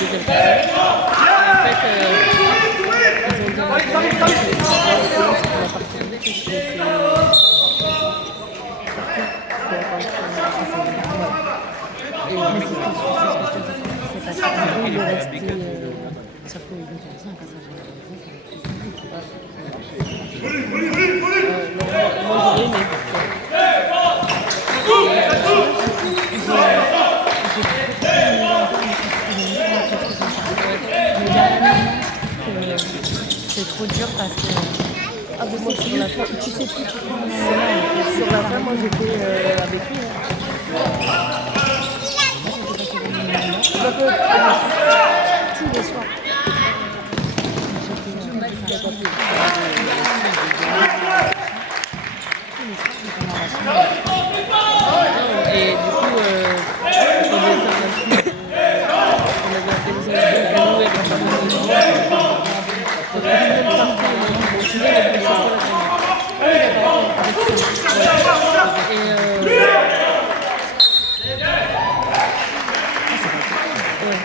deuxième personne. Et en fait, ils ont dit à la première personne que c'était la partie de but, c'est et mais c'est ce que je c'est parce qu'en gros, il est resté. Ça peut être intéressant quand ça va moi, j'ai aimé. C'est trop dur parce que moi, sur la fin, tu sais plus sur la fin, moi j'étais avec lui. Tous les soirs. Et du coup, on devait faire un film. On avait organisé un film avec la famille.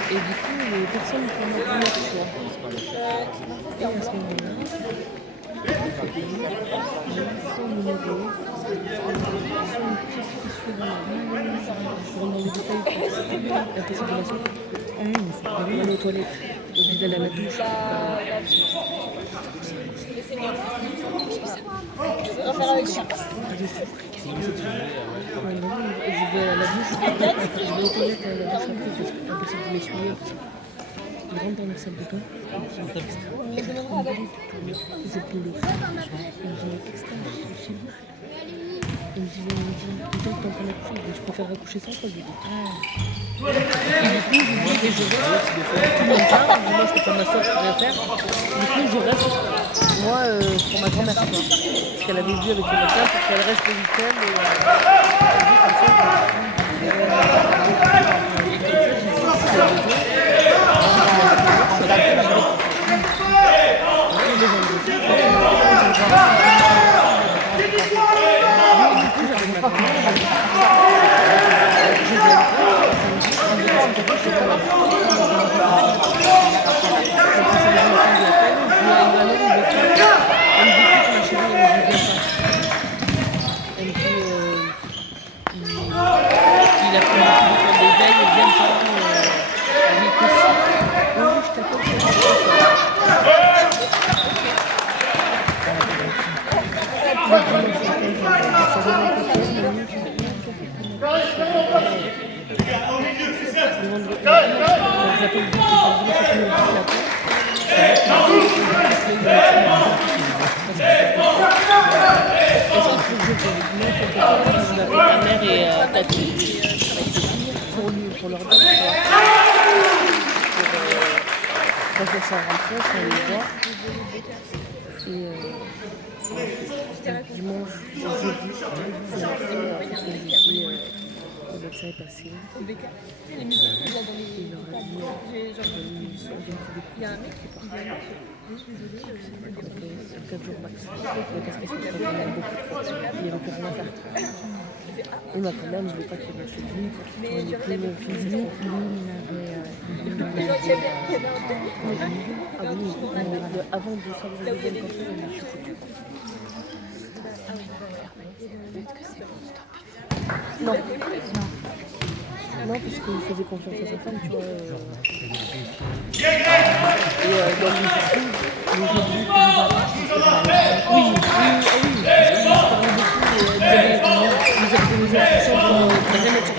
Et du coup, les personnes qui ont le choix. Et à ce moment-là, son numéro, dans les détails, impossibilation. On est aux toilettes, obligé d'aller à la douche. Je vais à la douche, je vais aux toilettes, à la douche après, parce que impossible de m'essuyer. Je rentre dans la salle de bain, je prends je pleure. Il me dit, il me dit, t'es en train d'accoucher, je préfère accoucher sans toi, je lui dis. Et du coup, je dis, je reste, tout le monde part, moi je peux pas m'asseoir, je pourrais faire. Du coup, je reste, moi, pour ma grand-mère, quoi. Parce qu'elle avait vu avec le médecin pour qu'elle reste le week-end. Et comme ça, pour leur dire quand elle s'en rentrait, on les voit. Et dimanche, jeudi, c'est la fin, le médecin est passé. Il leur a dit, il y a un mec qui part. 4 jours max. Parce que c'était beaucoup trop. Il n'y avait plus rien à faire. Et ma première, je ne voulais pas qu'il reste chez lui. Il avait avant de savoir le deuxième cancer, il a dit je suis foutu. Peut-être que c'est bon, stop. Non. Non, parce qu'il faisait confiance à sa femme, tu vois. Et dans le coup, oui, parce qu'il se parlait beaucoup, nous avons des instructions pour rien mettre sur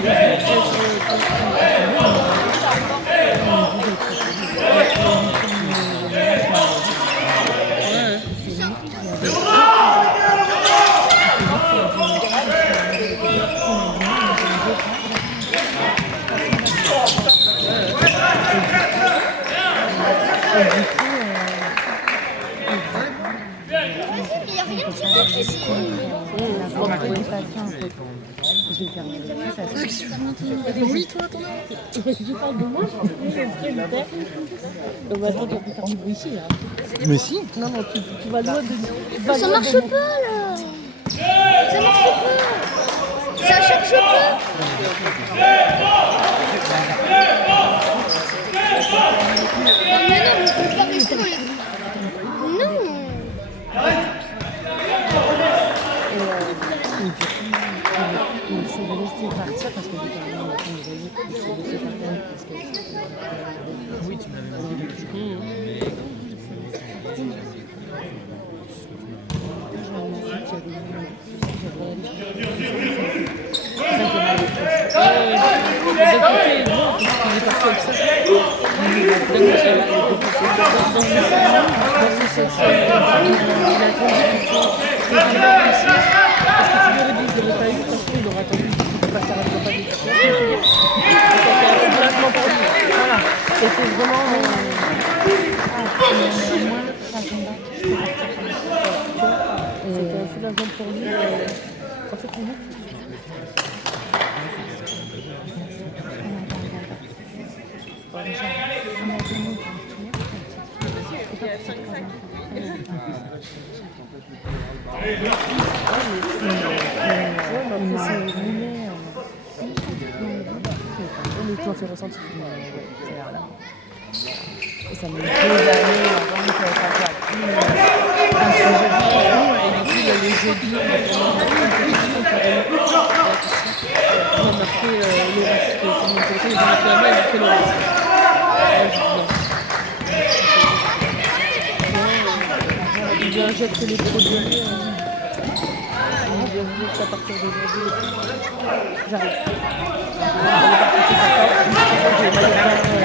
oui, toi, attends. Je parle de moi, je ferai le père. Donc maintenant, tu vas plus faire du bruit ici, là. Mais si. Non, non, tu vas loin de nous. Ça marche pas, là. Ça marche pas. Ça cherche pas. ça parce que j'ai pas vraiment le temps de réseau. Il faut le séparer parce que Oui, tu me l'avais dit. C'était vraiment c'était un soulagement pour lui. En fait, nous, on fait ressentir. Et ça met 2 années avant que ça soit un sujet et du coup, les jeudis, on a marqué Laura, parce que c'est mon téléphone, ils ont marqué la main, ils ont marqué Laura. Il vient jeter les produits. Il vient dire qu'à partir d'aujourd'hui, j'arrive.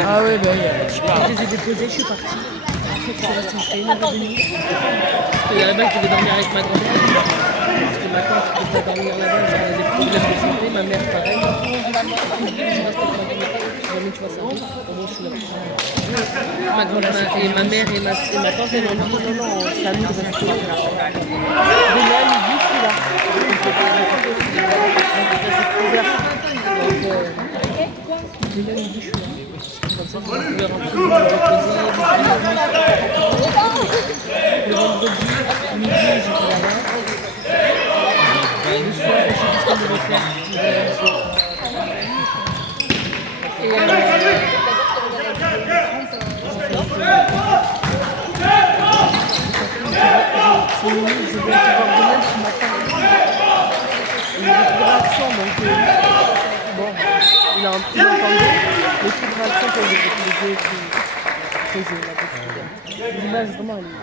Ah ouais, bah oui, je les ai déposés, je suis partie. Je suis restée jusqu'à 1h30. Parce que là-bas, je devais dormir avec ma grand-mère. Parce que ma tante ne peut pas dormir là-bas, elle a des problèmes de santé. Ma mère, pareil. Je reste avec ma grand-mère. Jamais tu vois ça. Au moins, je suis là. Ma grand-mère et ma mère et ma tante, elles m'ont dit non, c'est à nous de rester là. De là, midi, je suis là. Donc, déjà, midi, je suis là. Comme ça, je pouvais rentrer, me reposer. Le vendredi, midi, j'étais là-bas. Le soir, je sais ce que je vais faire. Je dois pouvoir demain ce matin. Il y a des réactions, donc bon, il a un petit peu entendu. Les petites réactions que j'ai utilisées, que j'ai là-dessus. L'image vraiment, elle est.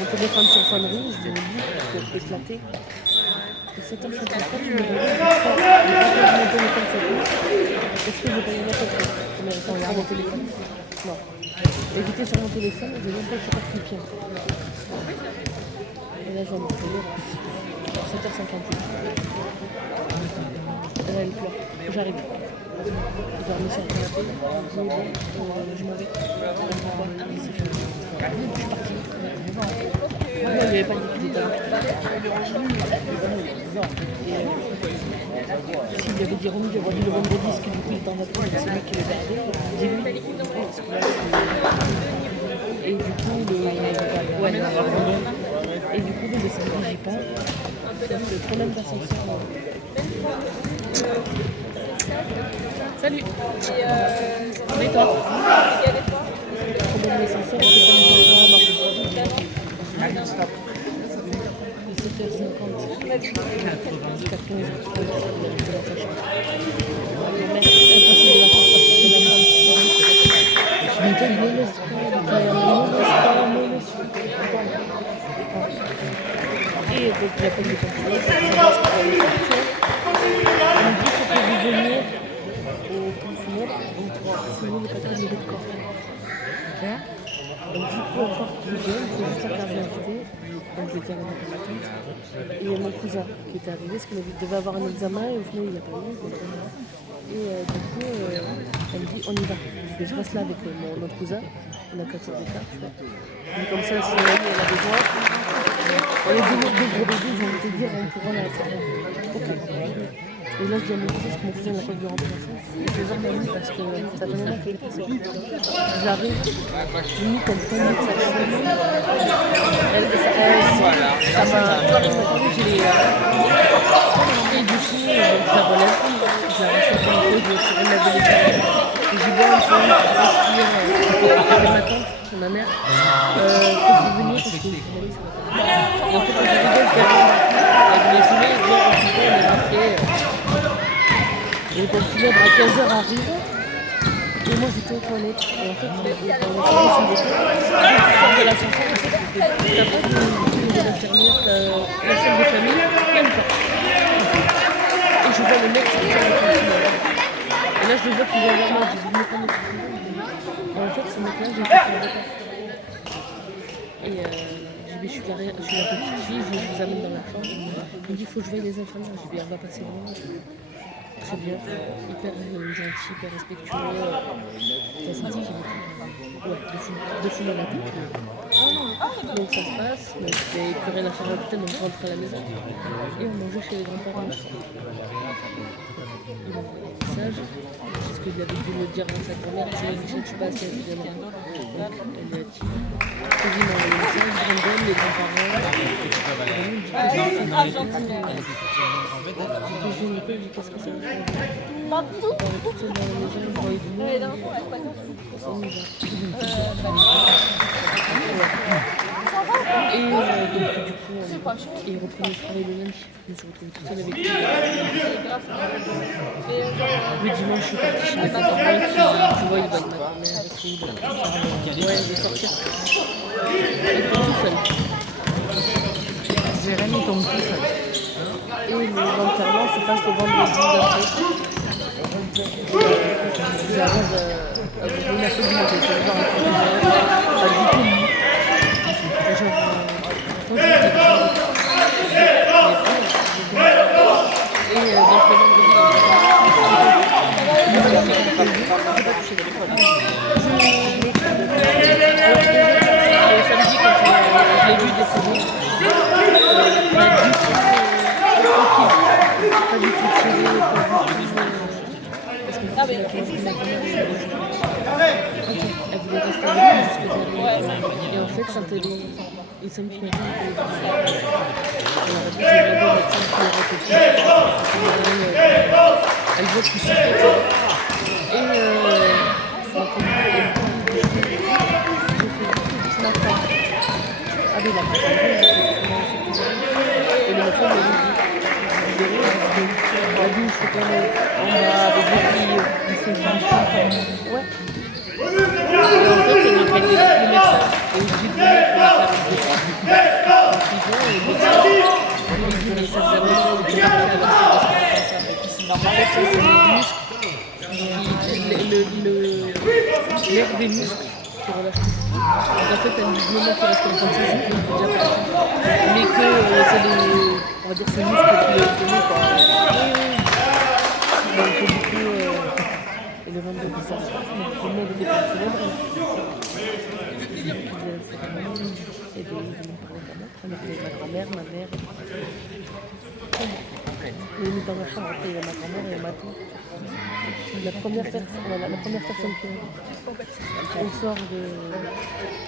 Mon téléphone sur sonnerie, je l'ai mis pour éclater. Et 7h54, je me réveille. Je n'ai pas perdu mon téléphone cette nuit. Est-ce que j'ai pas eu cette nuit? Je me réveille sur mon téléphone. Non. Et j'étais sur mon téléphone, je n'ai même pas eu sur le pied. Et là, je vais me réveiller. 7h58. Et là, elle pleure. J'arrive. J'ai dormi sur le canapé. Je m'en vais. C'est fini. Je suis partie. Il n'y avait pas dit qu'il était là. S'il lui avait dit Romy, j'aurais dit le vendredi, parce que du coup il était en vacances, c'est lui qui le gardait. Dis-lui. Et du coup, ouais, et du coup, le samedi, j'y pas. Sauf le problème d'ascenseur. Salut. Et toi? Le problème d'ascenseur, c'est pas les endroits. 7h50 jusqu'à 15h30, il a été dans sa chambre. Le mec, impossible de la faire sortir de la chambre. Je me dis, ne laisse pas. Et donc, j'appelle les pompiers, ça va ce qu'il va faire. On me dit qu'il faut que vous veniez au funèbre, sinon le papier de corps. Donc, du coup, encore plus jeune, c'est juste la carte d'identité. Donc, je l'ai dit à ma tante. Et mon cousin qui était arrivé, parce qu'il devait avoir un examen et au final, il n'a pas eu. Et du coup, elle me dit on y va. Et je reste là avec mon autre cousin. On a 4 heures d'écart, tu vois. Et comme ça, si elle a besoin, on est deux gros bébés, j'ai envie de te dire, on pourra la faire. Ok. Et là, je dis à mon cousin, parce que mon cousin n'a pas vu remplacer. Et je les emmène parce que ça fait longtemps qu'il est passé. J'arrive, limite, elle tombe de sa chaise. Ça m'a. Et du coup, je la relève. Je la reste un peu, je suis relève les pieds. Et j'y bois un peu, je respire. Avec ma tante, ma mère. Faut que vous veniez parce que vous ça va pas. Et en fait, quand j'arrivais, je gagne. Elle voulait fumer, et bien, on est rentré. Donc on finit à 15h arrive. Et moi j'étais aux toilettes. Et en fait, dans les toilettes, je me dis, je sors de l'ascenseur, t'as pas de l'infirmière, la salle de famille, même pas. Et je vois le mec sortir de la cuisine. Et là je le vois qu'il vient vers moi, je dis, mais quand même. Et en fait, ce mec-là, j'ai été sur le repas. Et je dis, je suis la petite fille, je vous amène dans la chambre. Il me dit, il faut que je veille les infirmières. Je dis, on va passer vraiment. Très bien, hyper gentil, hyper respectueux. T'as senti, j'ai deux fous dans la boucle. Donc ça se passe, mais il n'y a plus rien à faire à l'hôpital, donc je rentre à la maison. Et on mangeait chez les grands-parents. Il m'a envoyé un message, c'est ce qu'il avait dû me dire à sa grand-mère, c'est Michel, je sais pas si elle viendra. Donc elle lui a dit, il m'a envoyé un message, Brandon, les grands-parents. J'ai une école, je dis qu'est-ce que ça va faire? On est toute seule dans la maison, je vois du monde. Ça nous va. Et donc du coup, il reprenait le travail le lundi. Je me suis retrouvée toute seule avec lui. Le dimanche, je suis partie chez mes parents qui, tu vois, il va avec ma grand-mère et tout. Ouais, il est sorti. Il tombe tout seul. Jérémy tombe tout seul. Et l'enterrement se passe le vendredi d'après. J'arrive au mercredi, moi j'ai été le voir à 15h. Pas du tout. Et donc le vendredi, il m'a pas touché de l'école. Le samedi, quand je l'ai vu décéder, pas du tout tiré, pas du tout. Parce que la grand-mère, elle voulait rester avec moi jusqu'à dernier. Et en fait, quand les samedis matins, elle aurait dit que j'ai regardé le médecin qui aurait été elle voit qu'il souffre. Et ça a été ce matin. Ah oui, la personne, et le médecin m'a dit, la douche, c'est quand même en bas, avec des filles, qui se douchent. Ouais. Et en fait, il m'a payé le médecin. Et je lui ai dit, pour faire un dessin. Et le médecin, je lui ai dit, mais ça faisait longtemps que je n'ai pas fait à la en fait, c'est l'air des muscles qui relâchent. Donc en fait, il y a un mouvement qui reste comme ça, c'est qu'il est déjà parti. Mais que c'est les, on va dire, ces muscles qui le tenaient, quoi. Donc du coup, et le vendredi, ça se passe, mais tout le monde était pas célèbre. Et de nous parler comme ça. On appelait ma grand-mère, ma mère. On est dans la chambre, après il y a ma grand-mère et ma tante. La première personne qui on sort de...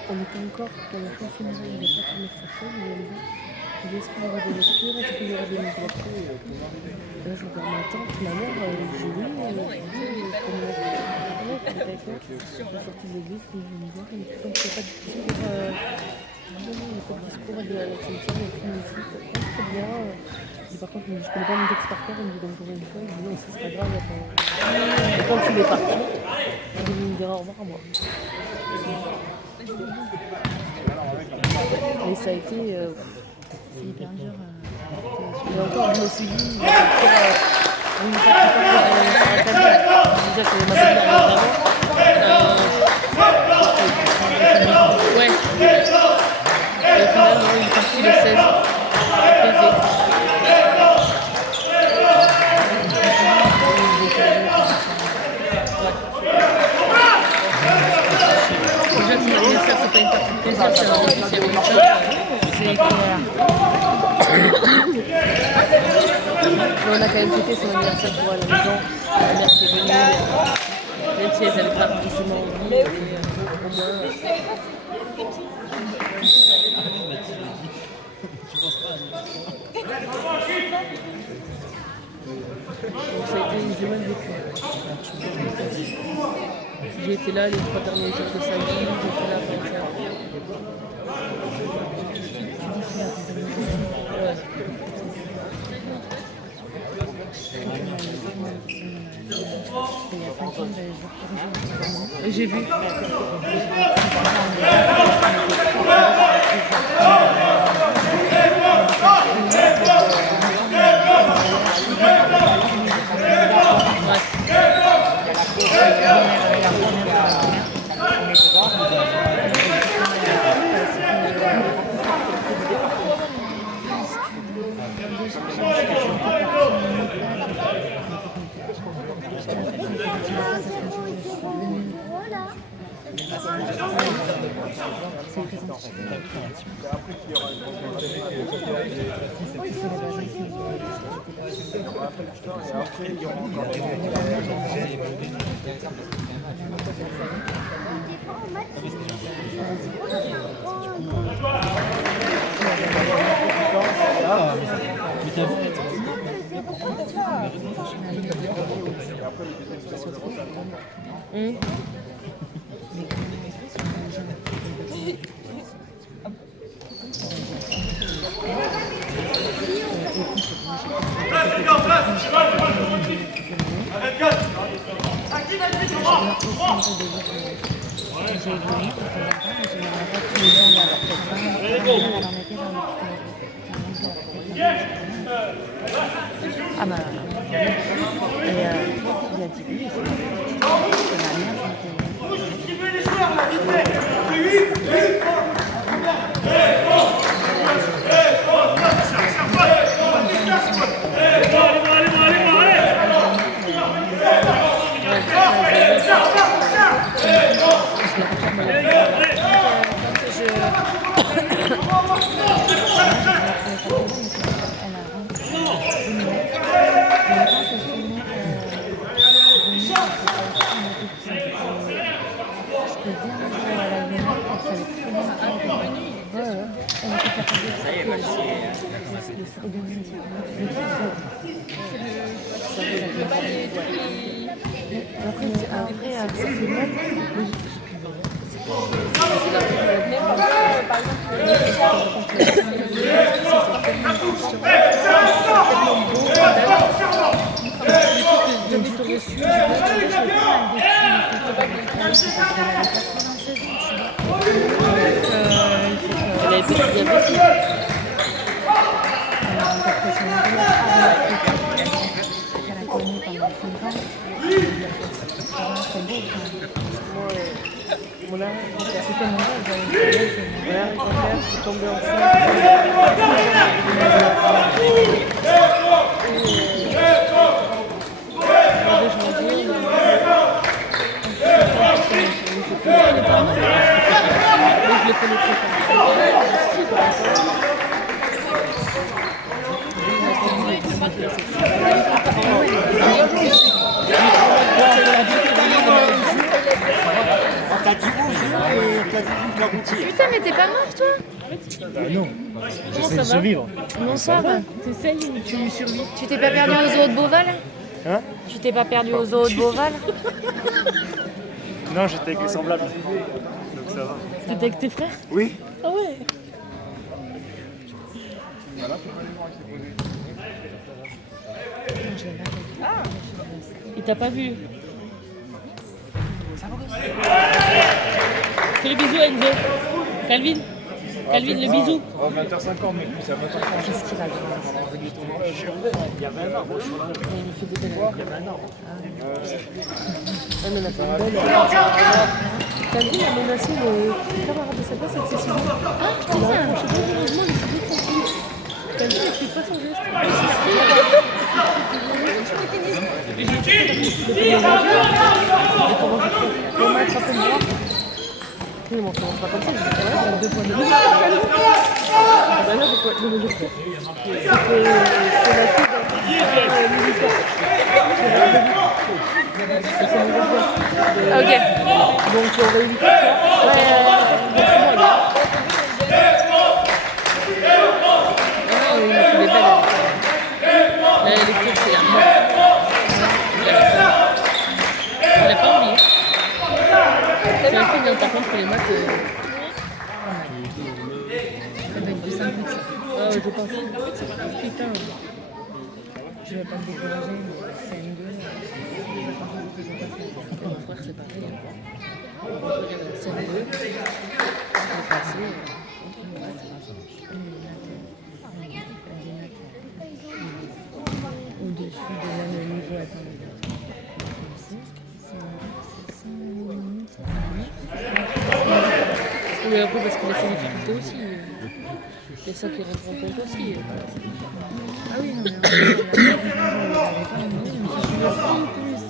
On était encore dans la chambre funéraire, il n'y avait pas fermé sa chambre, mais elle dit est-ce qu'il y aura des lectures, est-ce qu'il y aura des musiques? Et là je regarde ma tante, ma mère, j'ai lu, comment elle était avec moi. Je suis sortie de l'église, et je me disais, mais putain, je ne fais pas du discours, non, il n'y a pas de discours à la cimetière, il n'y a plus de musique, très bien. Et par contre, je ne connais pas mon texte par cœur, il me dit donc j'aurai une fois, je dis non, c'est pas grave. Et quand il est parti, il me dira au revoir à moi. Et ça a été. C'est hyper dur. Et encore, je me suis dit, il va partir. On ne part pas sur la table. Déjà que ma belle-mère est avant. Ouais. Et au final, non, il est parti le 16. Pesé. Déjà, son anniversaire, c'est pas une partie de plaisir, c'est un officiel. C'est clair. Mais on a quand même fêté son anniversaire pour à la maison. Ma mère qui est venue, même si elle n'avait pas forcément envie, au moins. Donc ça a été, j'ai mal vécu. J'ai été là les 3 derniers jours de sa vie, j'étais là pour ça. Ouais. il y a 5 ans, j'avais joué. J'ai vu. Ah bah, et il a dit oui, Putain, mais t'es pas mort, toi? Non, j'essaie de survivre. Comment ça va? T'essayes ou tu survis? Tu t'es pas perdu au zoo de Beauval? Hein? Tu t'es pas perdu au zoo de Beauval? Non, j'étais avec les semblables. Donc ça va. T'étais avec tes frères? Oui. Ah ouais. Il t'a pas vu. Fais le bisou à Enzo. Calvin. Calvin, le bisou. Oh, 20h50, mais ça va pas. qu'est-ce qu'il a dit? Il y avait un arbre sur la route. Il fait des conneries. Il y avait un arbre. Ah, mais on a fait une belle. Calvin a menacé le camarade de sa classe avec ses ciseaux. Ah, putain. Il a approché dangereusement les ciseaux de son fils. Calvin ne fait pas son geste. On m'a attrapé le bras. Oui, bon, ça marche pas comme ça, je dis voilà, 2 points de vie. Ah bah là, je peux le dire. C'est la fille d'un militaire. C'est son militaire. Ok. Donc on réunit tout ça. Il a fait des belles. La lecture, c'est la mort. Il a pas oublié. C'est la fille, par contre, pour les maths. Avec du 5 petits. Ah, je pense. Putain. Je vais pas me décourager, mais c'est une gueule. mais après, parce qu'il a ses difficultés aussi. Il y a ça qui rentre en compte aussi. Ah oui, non, mais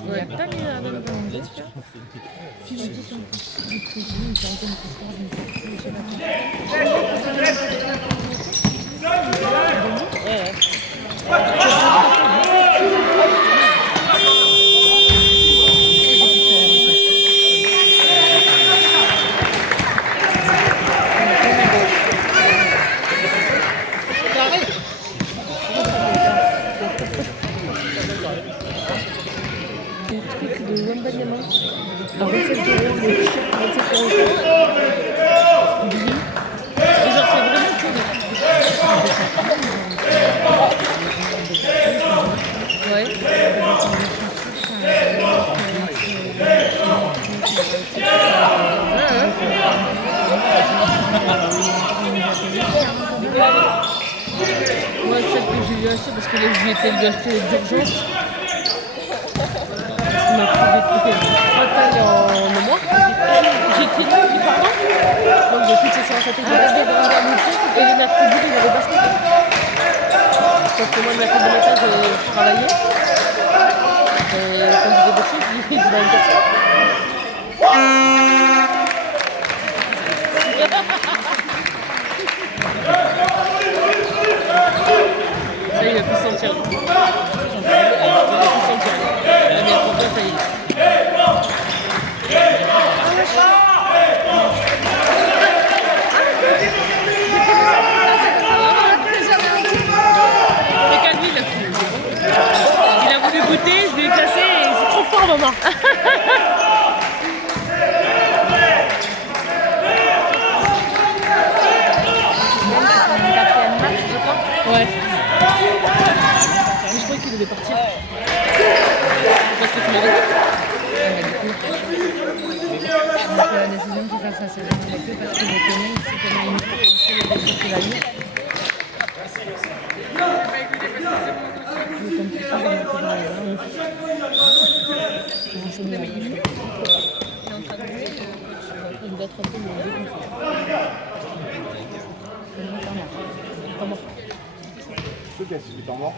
il n'y a pas mieux à donner dans le jeu, tu vois. Si je dis son président, une quarantaine de stars, une partie, je sais pas quoi. Ouais. Le truc de Wembanyama à 27 €, le t-shirt à 27 €. Oublié. Et genre, c'est vraiment cool. Ouais. Moi, celle que j'ai eu acheter parce que là, j'y étais lui acheter d'urgence. Il m'a pris des trucs 3 tailles en un mois. J'étais là, qui partant. Donc, j'ai pitché sur la tête de basket dans la boutique. Et les mercredis, il y avait basket. Sauf que moi, le mercredi matin, je travaillais. Et quand j'ai débauché, je dis, je vais aller faire ça. Ça y est, il va plus sentir. Il va plus sentir. La mère pour toi, ça y est. C'est qu'à lui, il a pris. Il a voulu goûter, je lui ai cassé et c'est trop fort, maman. Ouais. Mais je croyais qu'il devait partir. Parce que tu m'avais dit. Donc la décision qu'il fasse sa saison avec eux parce qu'il les connaît, il sait comment il sait les blessures qu'il a eues. Je ne comprends pas comment il peut dans les armes. C'est un chemin. Il doit être un peu moins dégoûté. Pas mort. C'est quel c'est du temps mort?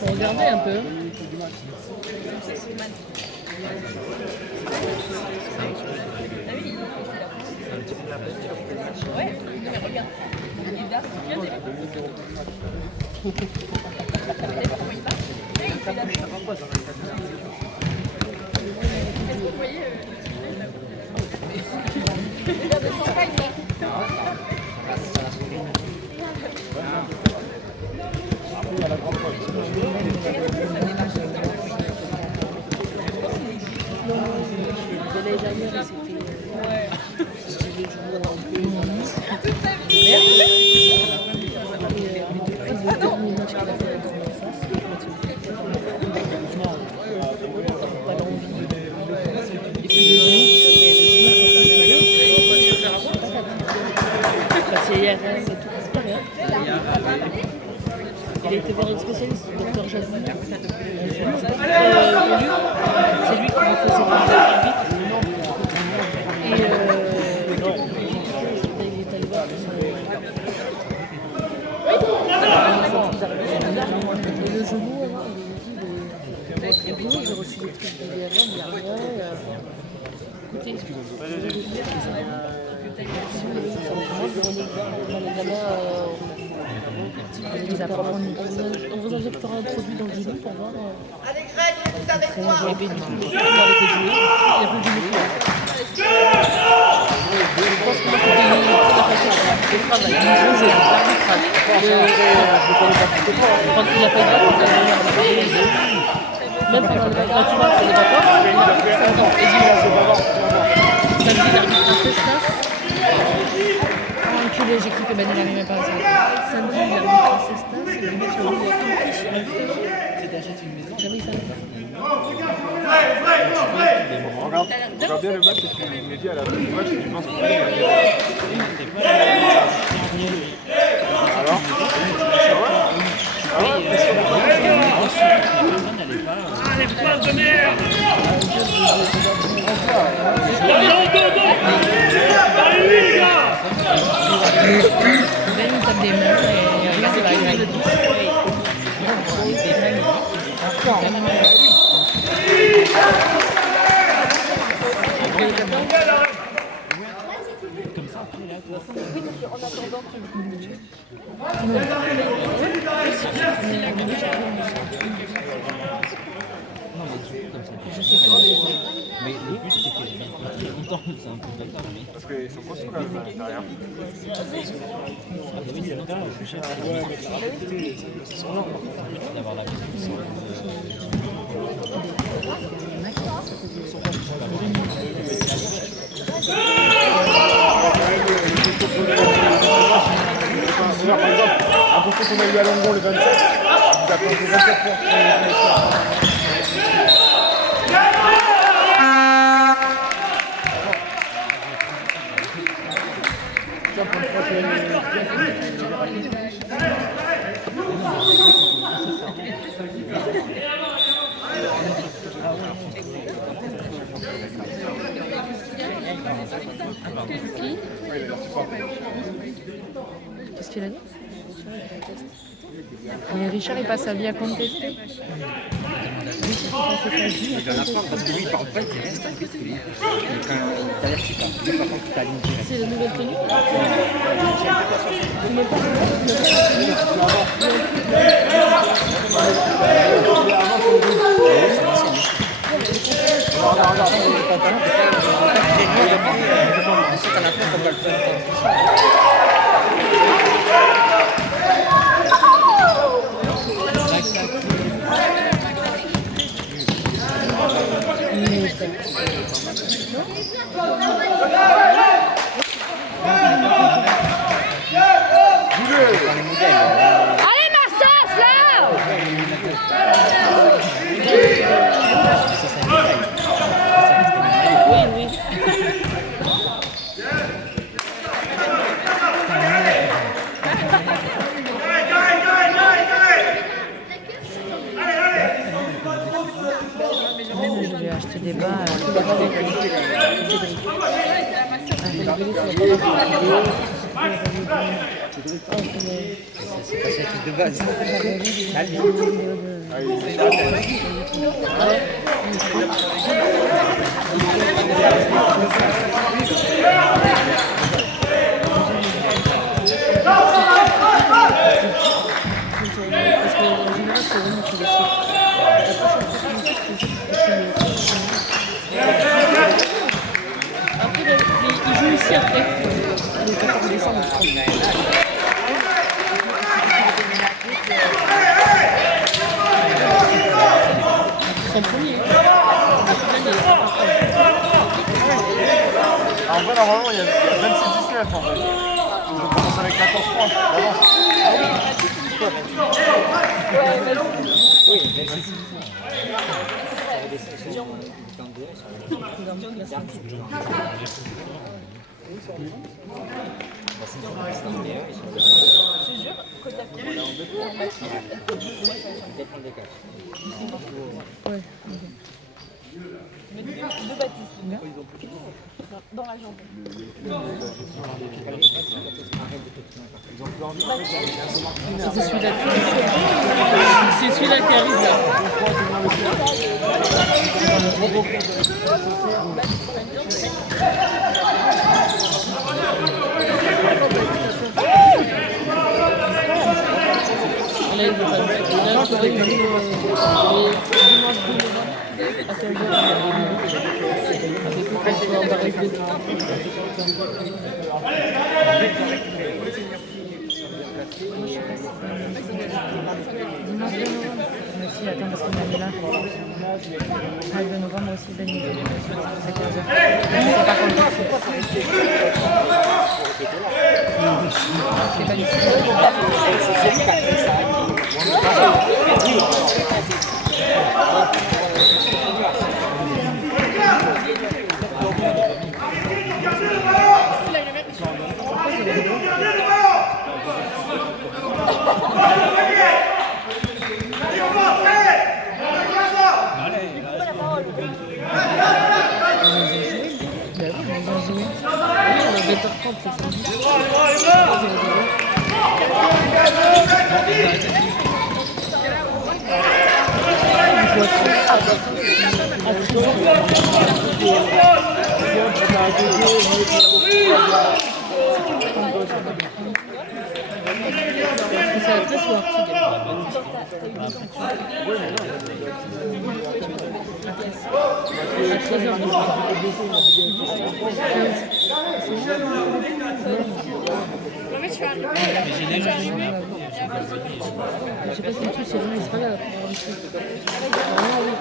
Faut regarder un peu. L'année dernière, il s'était joué un peu. Le dernier match qu'il a fait contre l'Alsace, pas l'envie. Et puis le parce qu'il y a rien et tout, c'est pas rien. Il a été voir une spécialiste, le docteur Jazzy. C'est lui qui lui faisait parler vite. Et il est allé voir. Et le genou, alors, il a dit, j'ai reçu des trucs de DRM, il n'y a rien. Écoutez, je vais vous dire, on vous injectera un produit dans le genou pour voir. Allez Greg, vous avez quoi? Et bien, du coup, il a arrêté de jouer, il n'y a plus de genou. Je pense que moi, c'était une très travail. Le jeu, l'arbitrage. Quand il n'a pas eu de vacances, même pendant les vacances, tu vois, pour les vacances, il a pris 5 ans. Et samedi, l'arbitre a fait ça. Enculé, j'ai cru que Ben il n'arrivait pas à ça. Samedi, l'arbitre a fait ça. Et le mec, il a tout jamais il s'arrête pas. Regarde bien le match parce qu'il me dit à la fin du match, tu penses que alors Ah, les poils de merde! tape des mains et regarde la grille. Mais le but c'est qu'il est très content, c'est un peu bâtard, mais. Parce qu'ils sont costauds quand même à l'intérieur. D'avoir la vie. Par exemple, un pourquoi qu'on a eu à Longon le 27, vous avez pris 27 points. Qu'est-ce qu'il a dit? Mais Richard, il passe sa vie à contester. Il en a pas parce que lui il parle pas, il reste à côté de lui. Mais quand il t'avertit pas, lui par contre il t'aligne direct. C'est la nouvelle tenue. Regarde, le pantalon, c'est qu'à la fin on va le faire. Allez, Marcel, là! Oui, oui. Je vais acheter des bas. C'est pas son truc de base. Allez. Parce qu'en général, c'est vraiment qu'il est après, il joue ici après, le 14 décembre, je crois. Son premier. En vrai, normalement, il y a 26-19 en fait. Ils ont commencé avec 14 points d'avance. Oui, 26. Ça avait des sections dans le dehors. Ouais. C'est celui-là c'est celui-là qui arrive là. Là, il veut pas le mettre. Là, je pourrais que dimanche 2 novembre à 15h avec le président d'Arrêt Dimanche 2 novembre. Mais si, attends, parce qu'on a mis là. Ah, le 2 novembre aussi, Ben. C'est 15h. C'est pas contre. C'est pas Oui, on a 20h30, c'est samedi. C'est la presse ou Artigue? À 13h. Je sais pas si le truc c'est vrai, c'est pas là. Vraiment, oui.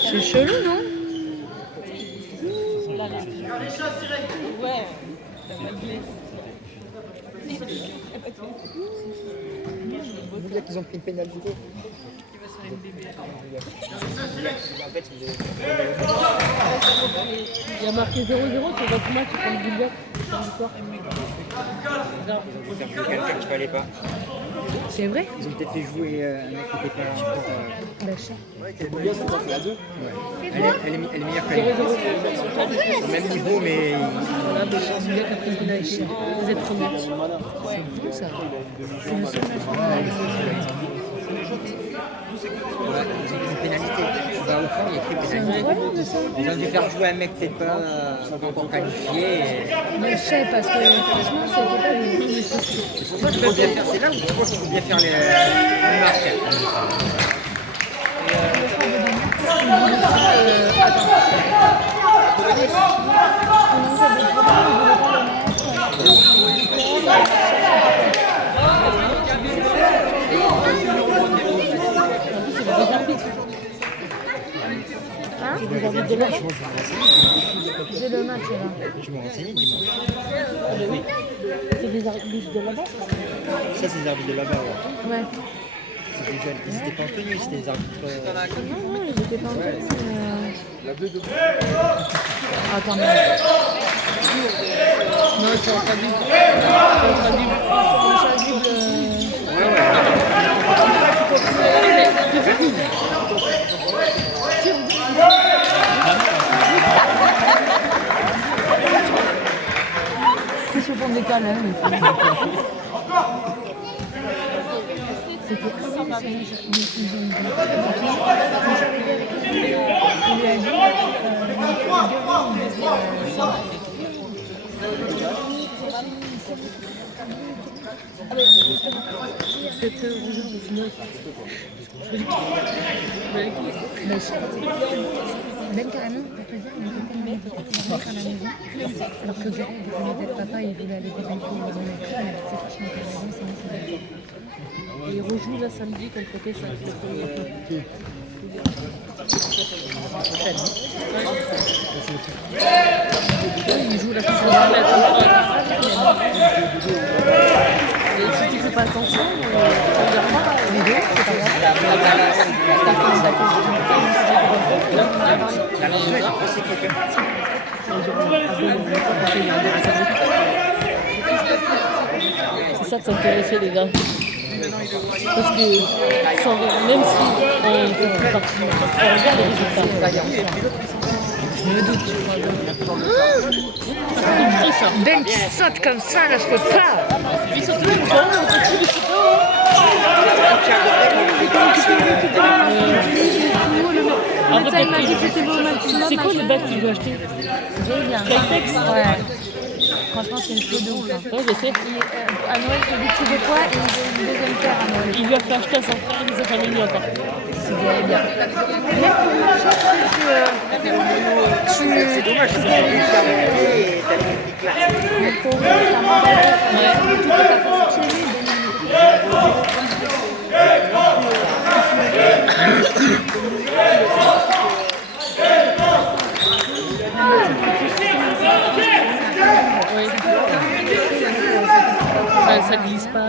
C'est c'est chelou, non? On veut dire qu'ils ont pris une pénalité. Il y a marqué 0-0 sur votre match contre Gilbert. Ils ont fait quelqu'un qu'il fallait pas. C'est vrai? Ils ont peut-être fait jouer un mec qui était pas pour. Elle est meilleure que lui. Au même niveau, mais. Voilà, mais Gilbert a pris une pénalité. Vous êtes premier. C'est bon ça. C'est le seul match. Voilà, ils ont une pénalité. Bah, au fond, il y a écrit pénalité. Incroyable ça. Ils ont dû faire jouer un mec peut-être pas encore qualifié. Mais je sais parce que franchement c'était pas le C'est pour ça qu'il faut bien faire. C'est là où je pense qu'il faut bien faire les marques. J'ai le match là. Je me renseigne dimanche. C'est des arbitres de là-bas? Ça, c'est les arbitres de là-bas. Ouais. Ouais. C'est des jeunes. Ils n'étaient pas en tenue, c'était des arbitres. Non, ils étaient pas en tenue. La 2 de Attends, non. Non, c'est en traduit. C'est en traduit. C'est sur fond des câlins. C'était impressionnant. Ils ont dit. Quand j'arrivais avec lui, il lui a dit cette rouge au final. Même carrément, pour te dire, il était tellement à la maison. Alors que Gary, il voulait être papa, il voulait aller voir un peu dans l'école, il avait dit c'est franchement à la maison, c'est moi, c'est d'accord. Et il rejoue là samedi contre Tessa. Il joue la saison et si tu fais pas attention, tu regardes pas les deux, c'est pas c'est ça que s'intéressait les gars. Parce que même si on fait partie, on regarde les résultats. Je me doute. Ben qui saute comme ça, là je peux pas. Il saute même pas, ça il m'a dit que c'était beau au maximum. C'est quoi le bac que tu veux acheter? Flytex? Ouais. Franchement, c'est une flotte de ouf. Ouais, je sais. À Noël, il y a des petits de poids et une deuxième paire à Noël. Il lui a fait acheter à son frère et sa famille encore. C'est bien. Même pour marcher, C'est dommage, parce que c'est une fermeté et t'as des petites classes. Mais pour eux, ça m'embête. Tu peux pas faire ça chez lui. Ça glisse pas.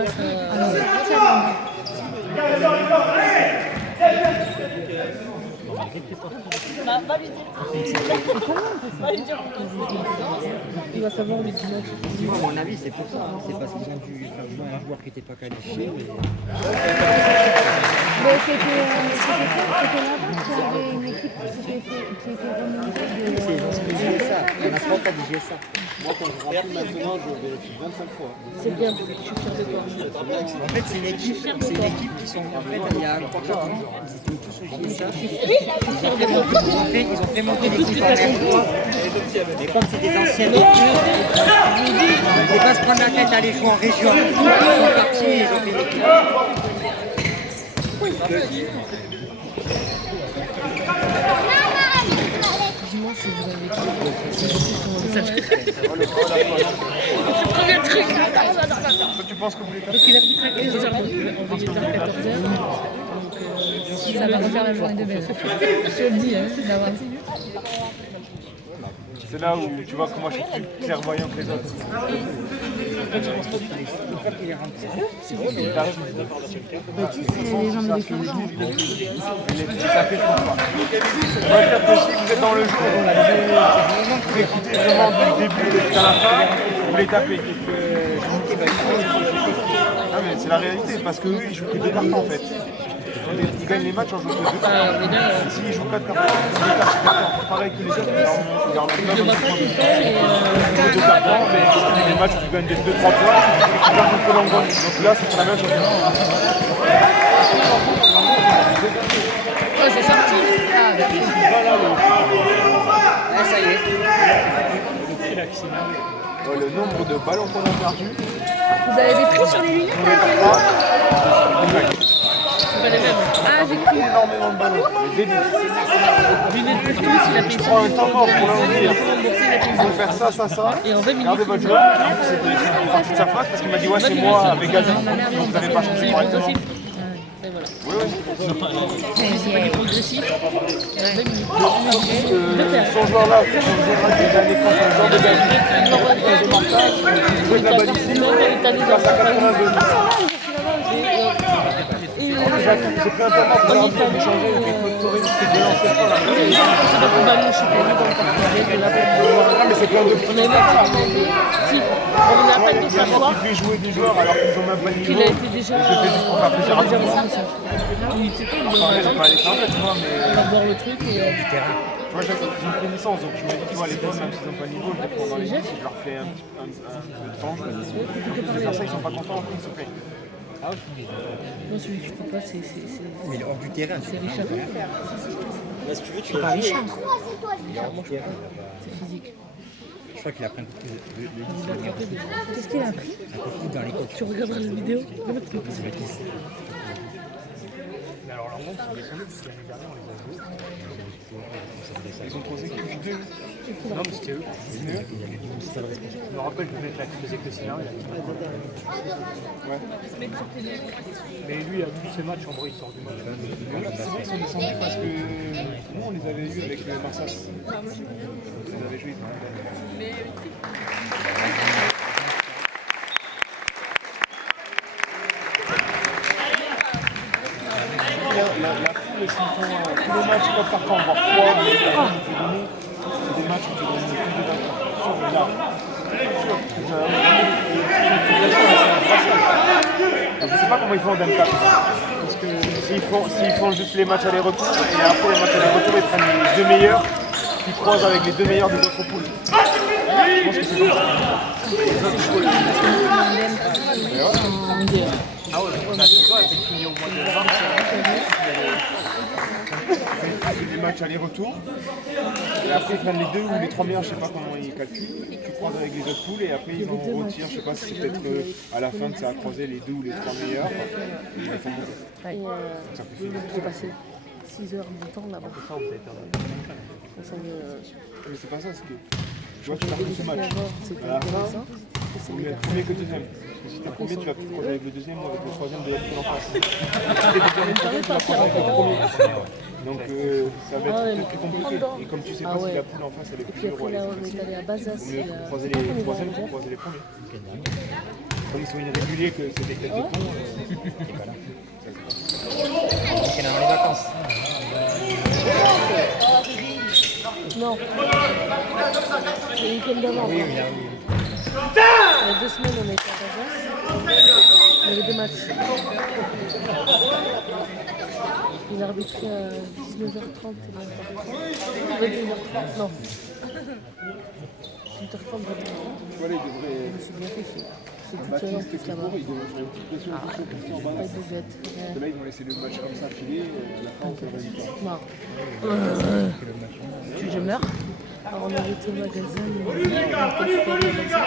Il va savoir les dimanches. Moi, à mon avis, c'est pour ça. Hein. C'est parce qu'ils ont dû faire jouer un joueur qui n'était pas qualifié. Mais c'était là-bas qu'il y avait une équipe qui était remontée de... C'est ça. Il y en a trois qui a dit GSA. Moi, quand je remplis maintenant, je vérifie 25 fois. C'est bien, je suis fier de toi. En fait, c'est une équipe qui sont. En fait, il y a 4 ans, ils étaient tous au GSA. Ils ont fait monter l'équipe en R3. Mais comme c'est des anciennes équipes, ils ne pouvaient pas se prendre la tête à aller jouer en région. Ils sont partis, ils ont fait une équipe. Dimanche, je vous invite. C'est le premier truc. Toi, tu penses que vous voulez faire Donc il a pris 15 heures, donc on va vers 14 heures. Donc Ça va refaire la journée de baisse. Je le dis, hein, d'avoir. C'est là où tu vois que moi je suis plus clairvoyant que les autres. Il t'arrive. Les gens de l'équipe. J'ai tapé trop fort. Moi je capte aussi, vous êtes dans le jeu, vous écoutez vraiment du début jusqu'à la fin, vous les tapez. Ah mais c'est la réalité, parce qu'eux ils jouent que 2 cartons en fait. Ils gagnent les matchs en jouant que 2 cartons. S'ils jouent 4 cartons, c'est 2 cartons. Pareil que les autres, ils leur donnent pas comme 2 cartons, mais c'est des matchs où tu gagnes des 2-3 points, tu perds contre l'Angola. Donc là, c'est la même chose. Oh, c'est sorti. Ah, Ah, ça y est. Le nombre de ballons qu'on a perdus. Vous avez des prix sur les lunettes c'est pas les mêmes. Ah, j'ai cru. Énormément de ballons. Les délits. Lunettes pour tous, il a payé Je prends un temps mort pour l'enlever. remboursé, il a payé Il faut faire ça. Et en 20 minutes, Regardez votre joueur. Il est parti de sa faute parce qu'il m'a dit ouais c'est moi avec Gazi. Donc vous n'avez pas changé c'est correctement. progressif. Et voilà. Oui, oui. C'est pas du progressif. Et en 20 minutes, Son joueur-là, qui est déjà à l'écran, c'est un joueur de Gazi. Jouer de la balle ici, passe à 82. J'ai pris un temps mort pour leur dire de changer avec notre Torres qui est de l'ancien pas là. c'est pas ballon, je sais pas, dans le parcours de la Ah mais c'est plein de on a même si on a pas de Il y a moi s'asseoir qui fais jouer des joueurs alors qu'ils ont même pas de niveau. qu'il a été déjà Je fais juste pour faire plaisir à tout le monde. il était pas, Après, j'ai pas allé faire tu vois, mais on va voir le truc et moi j'ai une connaissance donc je me dis tu vois les bons même s'ils n'ont pas le niveau, je les prends dans les jeux, je leur fais un peu de temps, je vais faire ça, ils sont pas contents, ils se plaignent. moi celui que je peux pas c'est Mais il est hors du terrain. c'est Richard, Si tu veux, tu vas Richard. c'est physique. Je crois qu'il a pris un coup de Qu'est-ce qu'il a pris? un coup de coude dans les côtes. Tu regarderas la vidéo, le mec il C'est vrai qu'il Ils ont posé que du 2. Non, mais c'était eux. Je me rappelle que le mec là qui faisait que le scénario, il a dit Ouais. mais lui, à tous ses matchs, en vrai, il sort du match. C'est vrai qu'ils sont descendus parce que nous on les avait eus avec le Marsas. On les avait joués. La foule, s'ils font tous les matchs pas par temps, voire 3, c'est des matchs où tu gagnes plus de 20 points. Sur le large. Je ne sais pas comment ils font en Dame 4. Parce que s'ils font juste les matchs aller-retour, et après les matchs aller-retour, ils prennent les 2 meilleurs qui croisent avec les 2 meilleurs des autres poules. Je pense que c'est comme ça. Ah ouais, la saison, elle s'est finie au mois de 20. Ils font des matchs aller-retour, et après ils prennent les 2 ou les 3 meilleurs, je sais pas comment ils calculent, tu croises avec les autres poules, et après ils en retirent, je sais pas si c'est peut-être à la fin que ça a croisé les 2 ou les 3 meilleurs, et ils les font monter. Donc ça peut finir. j'ai passé 6 heures de temps là-bas. Mais c'est pas ça, c'est que tu vois, tu perds ce match. C'était À la fin, intéressant. il faut être premier que deuxième. Parce que si t'es premier, tu vas plus te croiser avec le deuxième ou avec le troisième de la poule en face. Si t'es deuxième ou troisième, tu vas croiser avec le premier. Donc ça va être peut-être plus compliqué. Et comme tu sais pas si la poule en face elle est Et plus puis dure ou après elle là est on plus est allé à Bazas. facile, il vaut mieux croiser les troisièmes que croiser les premiers. Comme ils sont irréguliers, que c'est des têtes de con, est dans les vacances. Non. C'est le week-end d'avant. Oui, quoi. là, oui. Il y a 2 semaines, on a été à Cajas. On avait 2 matchs. Il a arbitré à 19h30 et 21h30. Non. 18h30, 21h30. Voilà, il devrait. Je me suis bien fait chier. C'est toute seule en Baptiste plus là-bas. Cour, il devrait faire une petite pression en plus en bas. Pas de buvette. Parce que là, ils vont laisser le match comme ça filer, et à la fin, on fait le résultat. Non. Je meurs. Alors on avait été au magasin, on était super au magasin.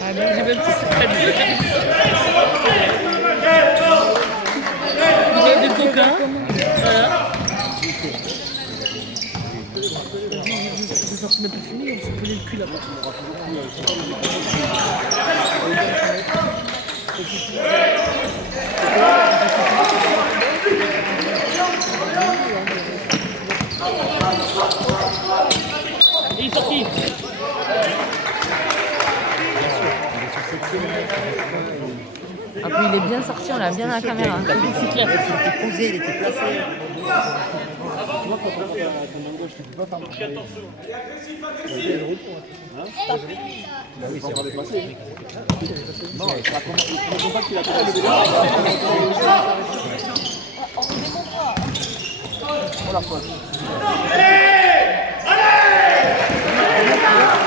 Ah ben j'ai même plus secret. Il y a des coquins. Voilà. Je sortais même pas fumer, on se pelait le cul là-bas. Il est sorti. Ah, puis il est bien sorti, on l'a bien à la caméra. C'est clair. Il était posé, il était placé. Tu vois, quand on fait ton langage, tu peux pas faire marcher. Bah oui, c'est dépassé. Non, ça commence. Je comprends pas qu'il a pas le débat. Oh la faute.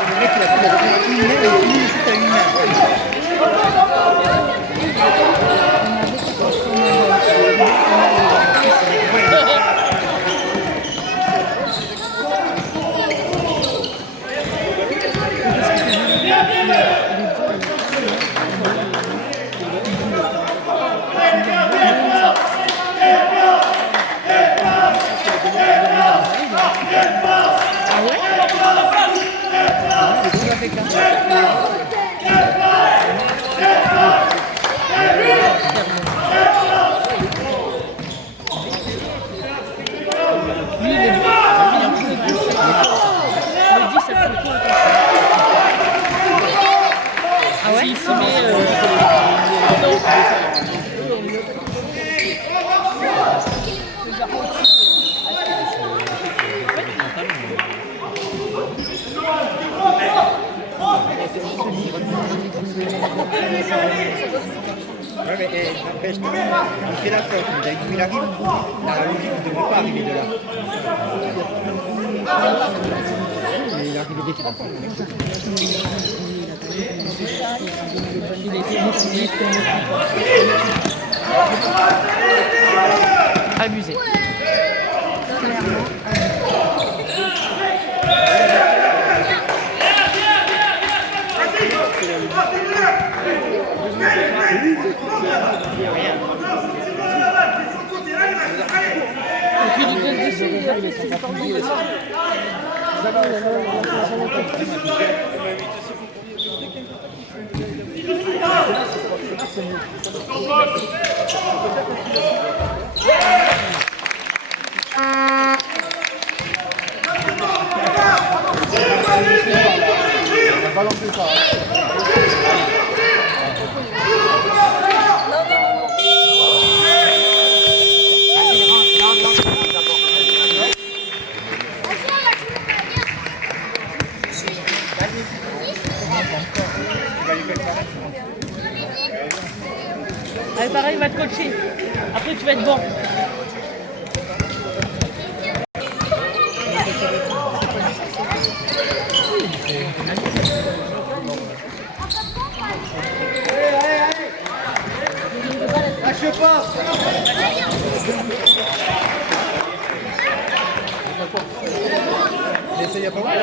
Le mec, il a pris une main, il a fini le shoot à une main. Lui, il est bien. Il a pris des coups. Je me dis, ça fait quoi Ah ouais. S'il s'y met. Ouais, mais n'empêche, il fait la faute. Mais d'où il arrive, la logique ne devrait pas arriver de là. Mais il est arrivé dès qu'il a fait. Il a été motivé. Abusé. Et puis du coup, c'est pas mal. On va balancer ça. Allez, pareil, il va te coacher. Après, tu vas être bon. Lâche pas. Il essaye à pas mal.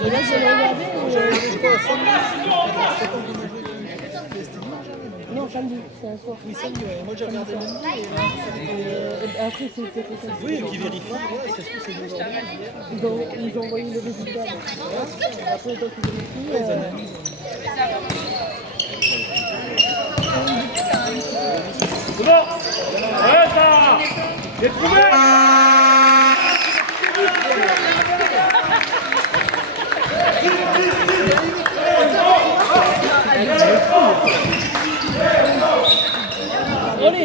Et là, je l'ai regardé. Non, samedi, c'est un soir. Oui, samedi, ouais. Moi j'ai regardé même Après, c'est ça. oui, qui vérifie. Ouais, ça se trouve, c'est aujourd'hui. Ils ont envoyé le résultat. Après, toi, tu vérifies. Ouais, ça. J'ai trouvé. Allez,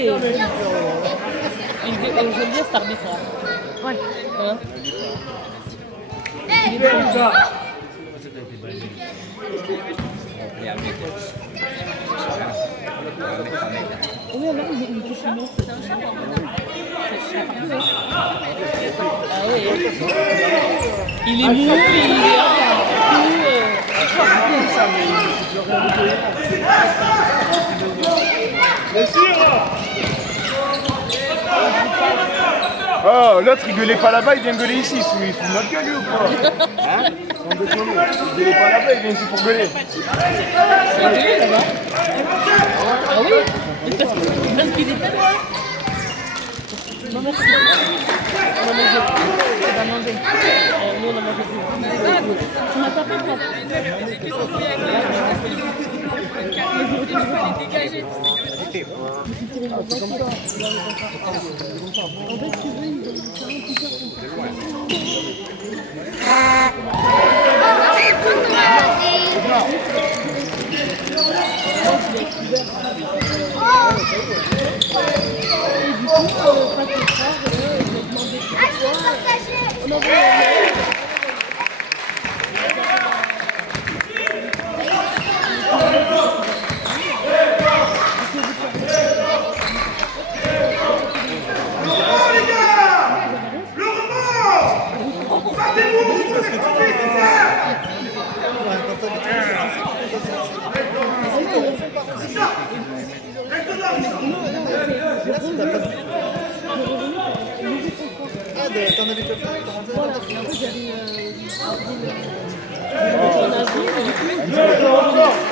j'aime bien cet arbitre là. Ouais. Hein? Hey, Oui, alors il touche le mot. Ah oui. Il est mou, il est Oh, l'autre il gueulait pas là-bas, il vient gueuler ici. Il fout notre gueule lui ou quoi? Hein? Il gueulait pas là-bas, il vient ici pour gueuler. Ah oui? Parce qu'il est pas loin. Non, merci. On a mangé. On va manger. Nous, on a mangé plus. On n'a pas fait quoi?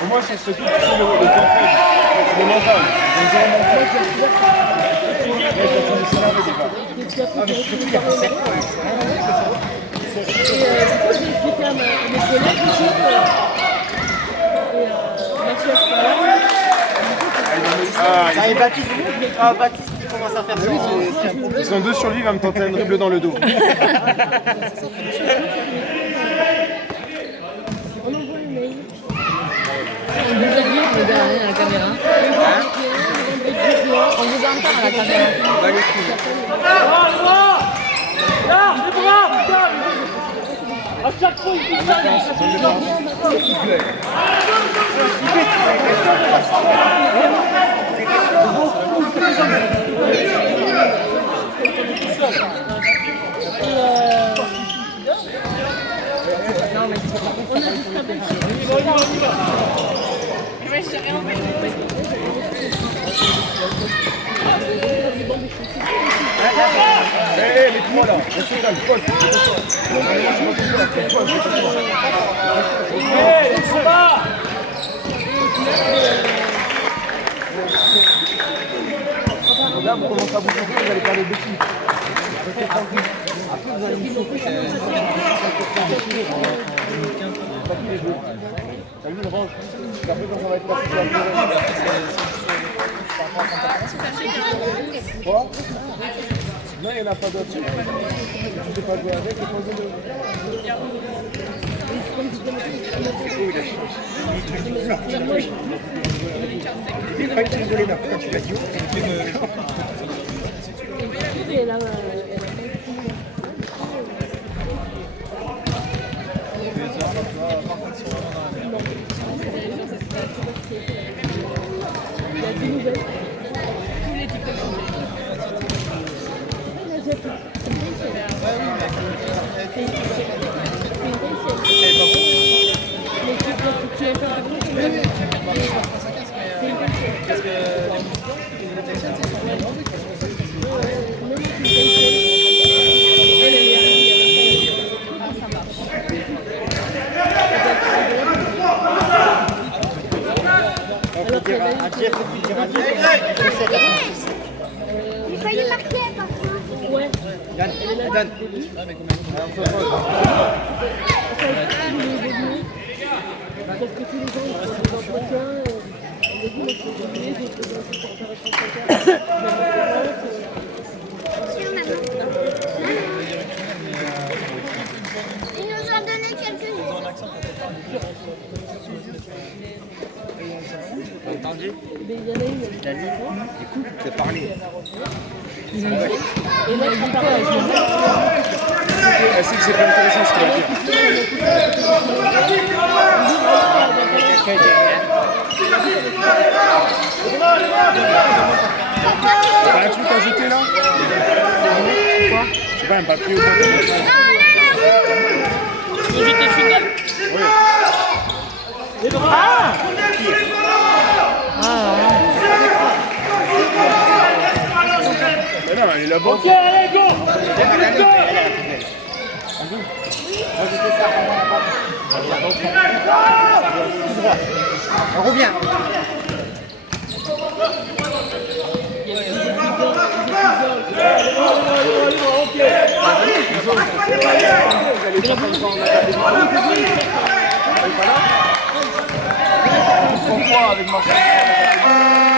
Au moins, c'est ce truc, c'est le temps fait. Le mental. J'ai expliqué à mes collègues ici Ah, et Baptiste, Baptiste qui commence à faire son... Ils sont deux sur lui, il va me tenter un dribble dans le dos. on envoie un mail. On vous a dit, le gars, à la caméra. On vous entend à la caméra. Là, les bras, putain. À chaque fois, il dit ça. Hé, les trois là, restez calme, pose. Hé, les combats. Là, vous commencez à vous chauffer, vous allez faire des bêtises. Restez tranquille. Après, vous allez vous chauffer. T'as vu le range? Après, quand ça va être passé sur la durée. Quoi? Non, il n'y en a pas d'autres. Tu ne peux pas jouer avec, il faut jouer il fallait marquer par contre. Ouais. Donne. Parce que tous les gens ils font des entretiens, on dit moi je suis désolée, j'ai été dans cette conférence. Ils nous ont donné quelques-uns. T'as entendu? Mais il y en a une. Écoute, de parler. Il a dit. Et là, il dit quoi? Elle sait que c'est pas intéressant ce qu'elle va dire. T'as un truc à jeter là? Quoi? Je sais pas, un papier ou quoi? Tu veux jeter celui-là? Oui. Ah! Mais non, elle est là-bas. Ok, allez, go! On revient. Pourquoi avec Marseille?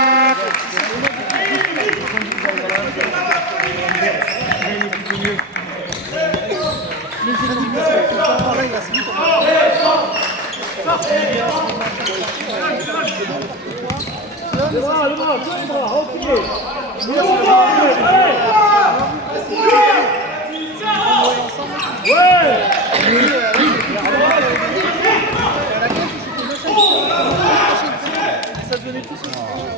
Ça devenait tout ça.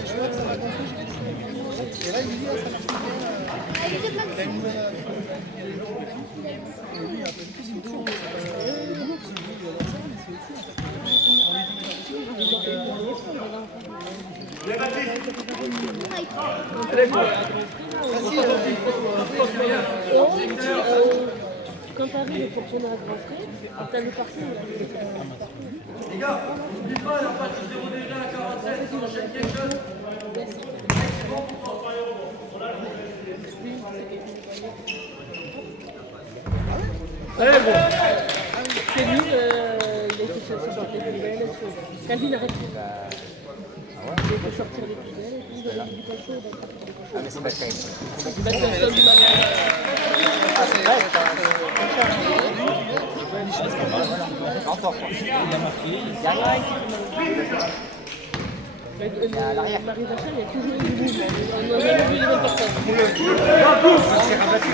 Je vois que ça m'a gonflé, je l'ai. Et là, il me dit, ça marche pas. Il a une nouvelle. Et lui, il a un peu plus une tour. Quand t'arrives pour tourner à grand frère, t'as le parti. Les gars, n'oublie pas, il n'y a pas de 0 déjà à 47, si on enchaîne quelque chose. C'est bon, on va faire Allez, bon. C'est lui, il a été sortir les poubelles. Calvin arrête. Il a été sortir les poubelles, et puis il a du pas chaud. Ah, mais c'est pas très. C'est du bâton du magasin. Encore. Il a marqué. À l'arrière. Marie Vachal, il y a toujours eu du mouvement. On n'a jamais vu les mêmes personnes. C'est rabattu.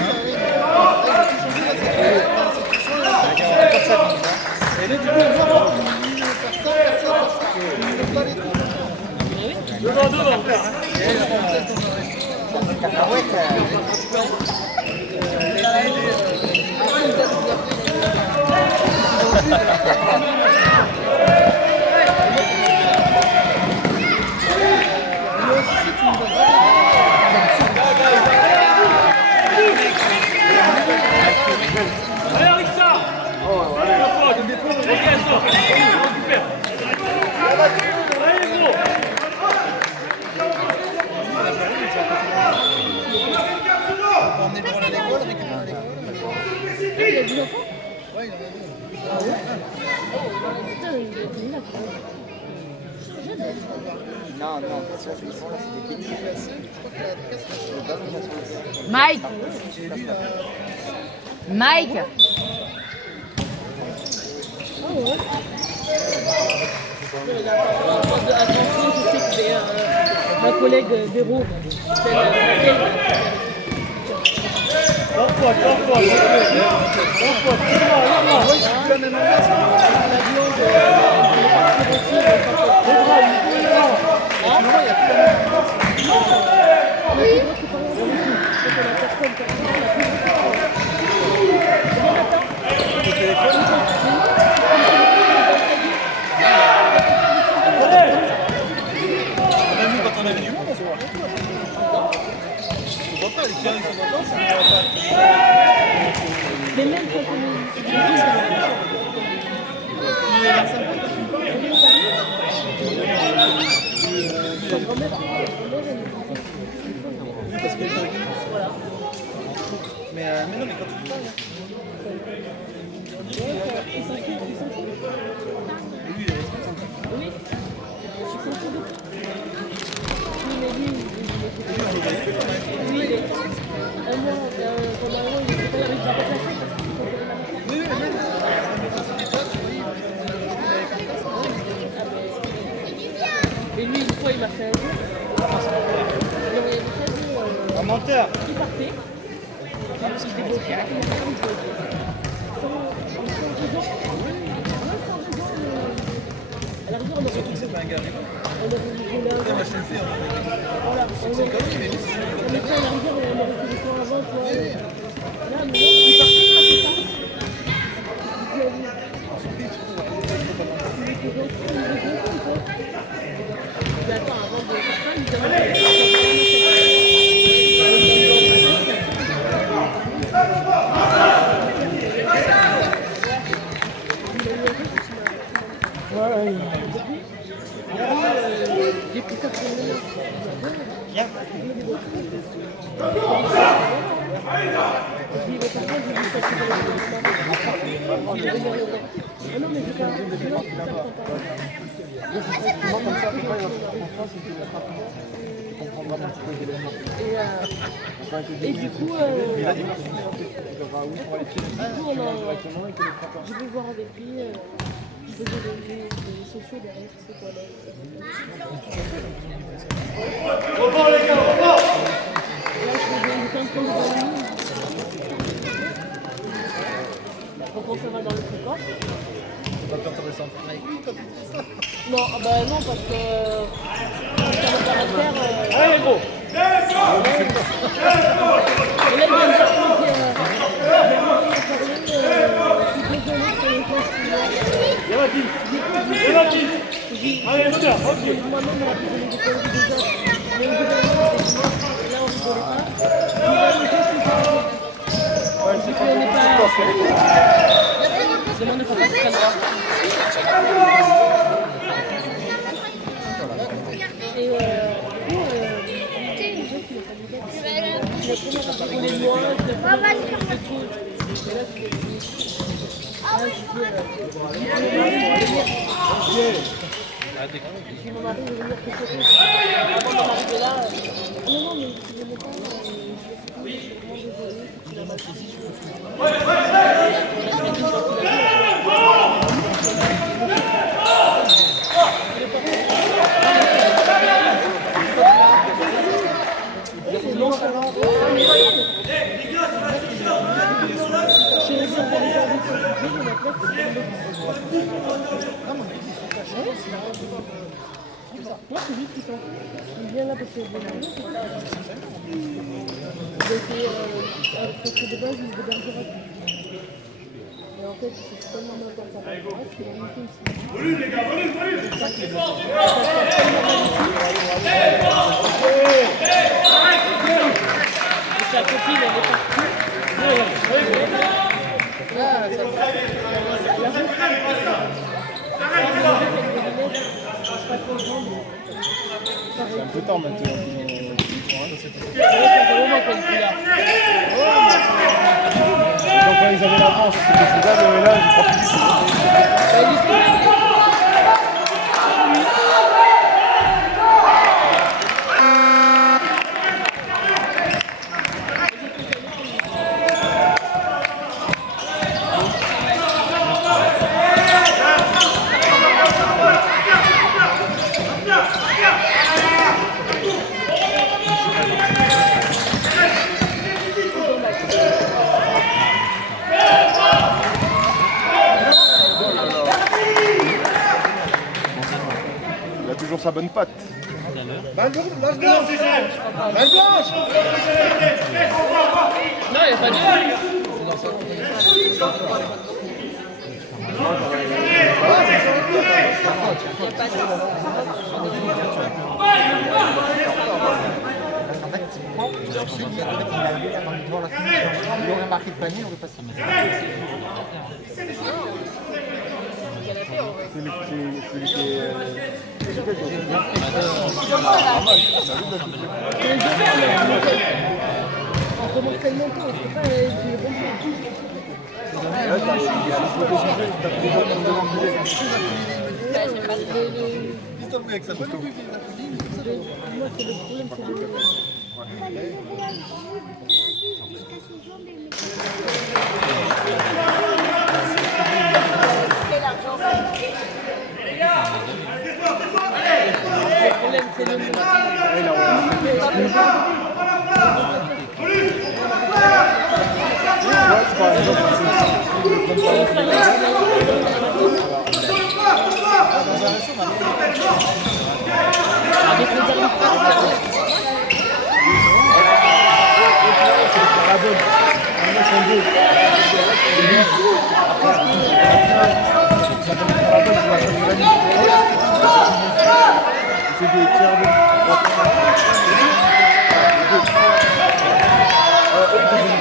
Et là, du coup, on voit devant. Allez, Alexa! Il a 10 enfants? Ouais, il en a deux. Ah ouais? Putain, il a été là. Non, non, ça, ils sont là, c'est des bêtises. Le ballon, il y a sur le- Mike! Et lui, là, Mike! Ah ouais? À Cancun, je sais que ma collègue Véro, Lance-toi, la même ambiance. la viande, Même quand on avait du monde, on se voit. Je vois pas, les clients ils sont contents, ça ne va pas. mais même quand on Mais non, mais quand tu parles, lui, il est responsable. Oui, je suis contente de tout. Oui, il est un mois, pendant un mois, il était pas là, mais il va pas placer parce qu'il faut faire la Oui, oui, mais Et lui, une fois, il m'a fait un jeu. Il a envoyé un message, Un menteur. il partait. Surtout que c'est pas un gars avec moi. Moi, je te le fais. C'est comme il est J'ai pris ça pour le et du coup, je vais voir avec lui. Je vais donner des sociaux derrière, c'est quoi là? Repars les gars, repars! Là, je vais donner 15 points de value. Donc ça va dans le tricot. pas plus intéressant. Non, ah bah non, parce que ça va caractère. Allez gros! Et là, il vient de s'expliquer. Allez, moteur, ok. Moi-même, on a posé des écoles déjà. Mais au bout d'un moment, là, on rigole pas. On va le faire, c'est ça. On n'est pas. Demande de pas se calmer. Et du coup, les gens qui n'ont pas d'idée, les moi, je vais faire des trucs. Et là, si mon mari veut venir quelque chose, avant d'arriver là, non, non, mais si je ne pas, je suis vraiment désolée, tu l'as pas saisi, c'est nonchalant. Chez les gens, les gens qui sont obligés, moi, c'est lui qui s'en fout. Il vient là parce qu'il vient là. Parce que de base, il veut Bergerac. Et en fait, c'est tellement n'importe quoi. Qu'il a monté ici. Volume, les gars, volume, volume! Sa copine, elle est partie. C'est un peu tard maintenant. Donc quand ils avaient l'avance, c'était faisable, mais là, je crois plus du tout. Il a toujours sa bonne patte. Balle blanche! Balle blanche! Non, il n'y a pas de Il aurait marqué le panier, il aurait pas signé. On commence tellement tôt, on ne peut pas du bon Pistole avec ça, pas le truc, il a tout dit. moi, c'est le problème, c'est le... Fallait lever la jambe jusqu'à ses jambes et Le problème, c'est le...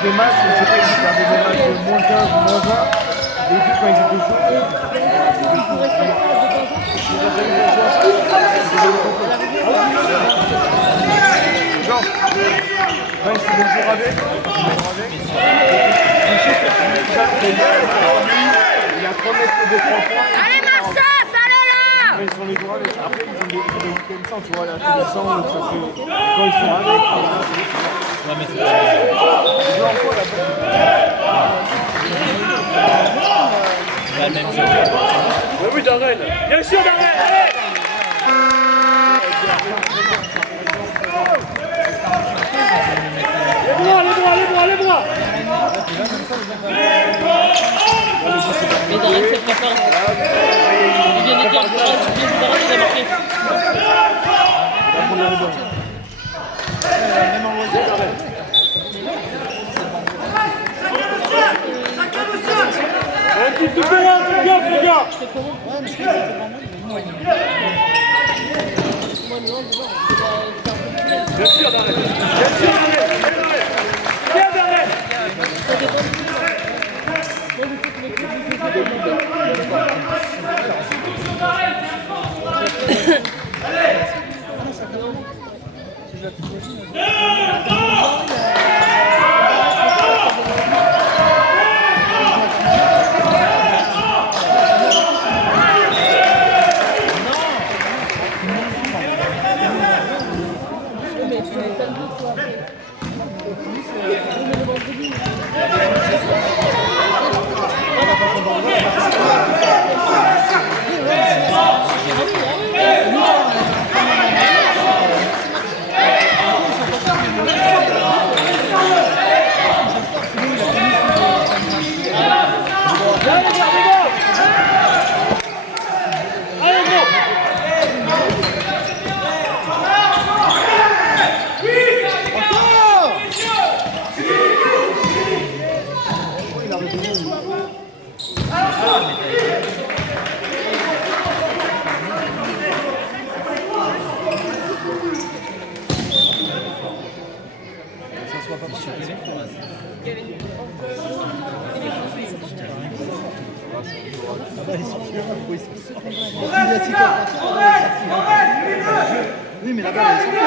Des matchs, je sais pas, ils perdaient des matchs de moins 15, moins 20. Et puis quand ils étaient chauds, genre, quand ils se font jouer avec, il y a 3 mètres de 3 points. Allez, Marsa, ça allait là! Quand ils sont les joueurs avec, après ils ont des week-ends sans, tu vois, là, tous les 100, donc ça fait, quand ils sont avec, Ouais, mais c'est ils jouent en quoi là-bas? pas le même jeu. Oui, Darren. Bien sûr, Darren. Allez. Les bras. Mais Darren se prépare. Il vient de dire que Darren il a marqué. Un petit tout bien, les gars. Bien sûr, Darren. Bien, Darren. Oui, mais là-bas, ils sont là.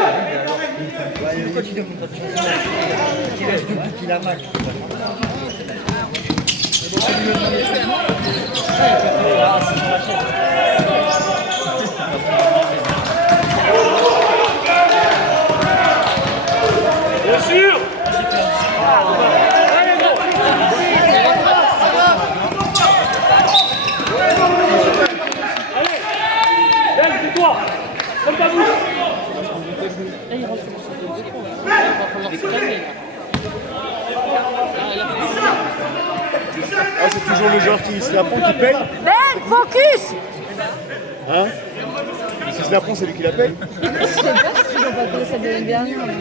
Il continue contre qui reste debout, qui la marque. Bien sûr. Allez, gros. Allez. Yann, tais-toi. Comme ta bouche. Là, il rentre sur son deuxième point. Il va falloir se calmer. Ah, c'est toujours le genre qui se la prend, qui paye. Ben, focus! Hein? Si se la prend, c'est lui qui la paye. Je sais pas si ils ont pas fait ça de l'année dernière, mais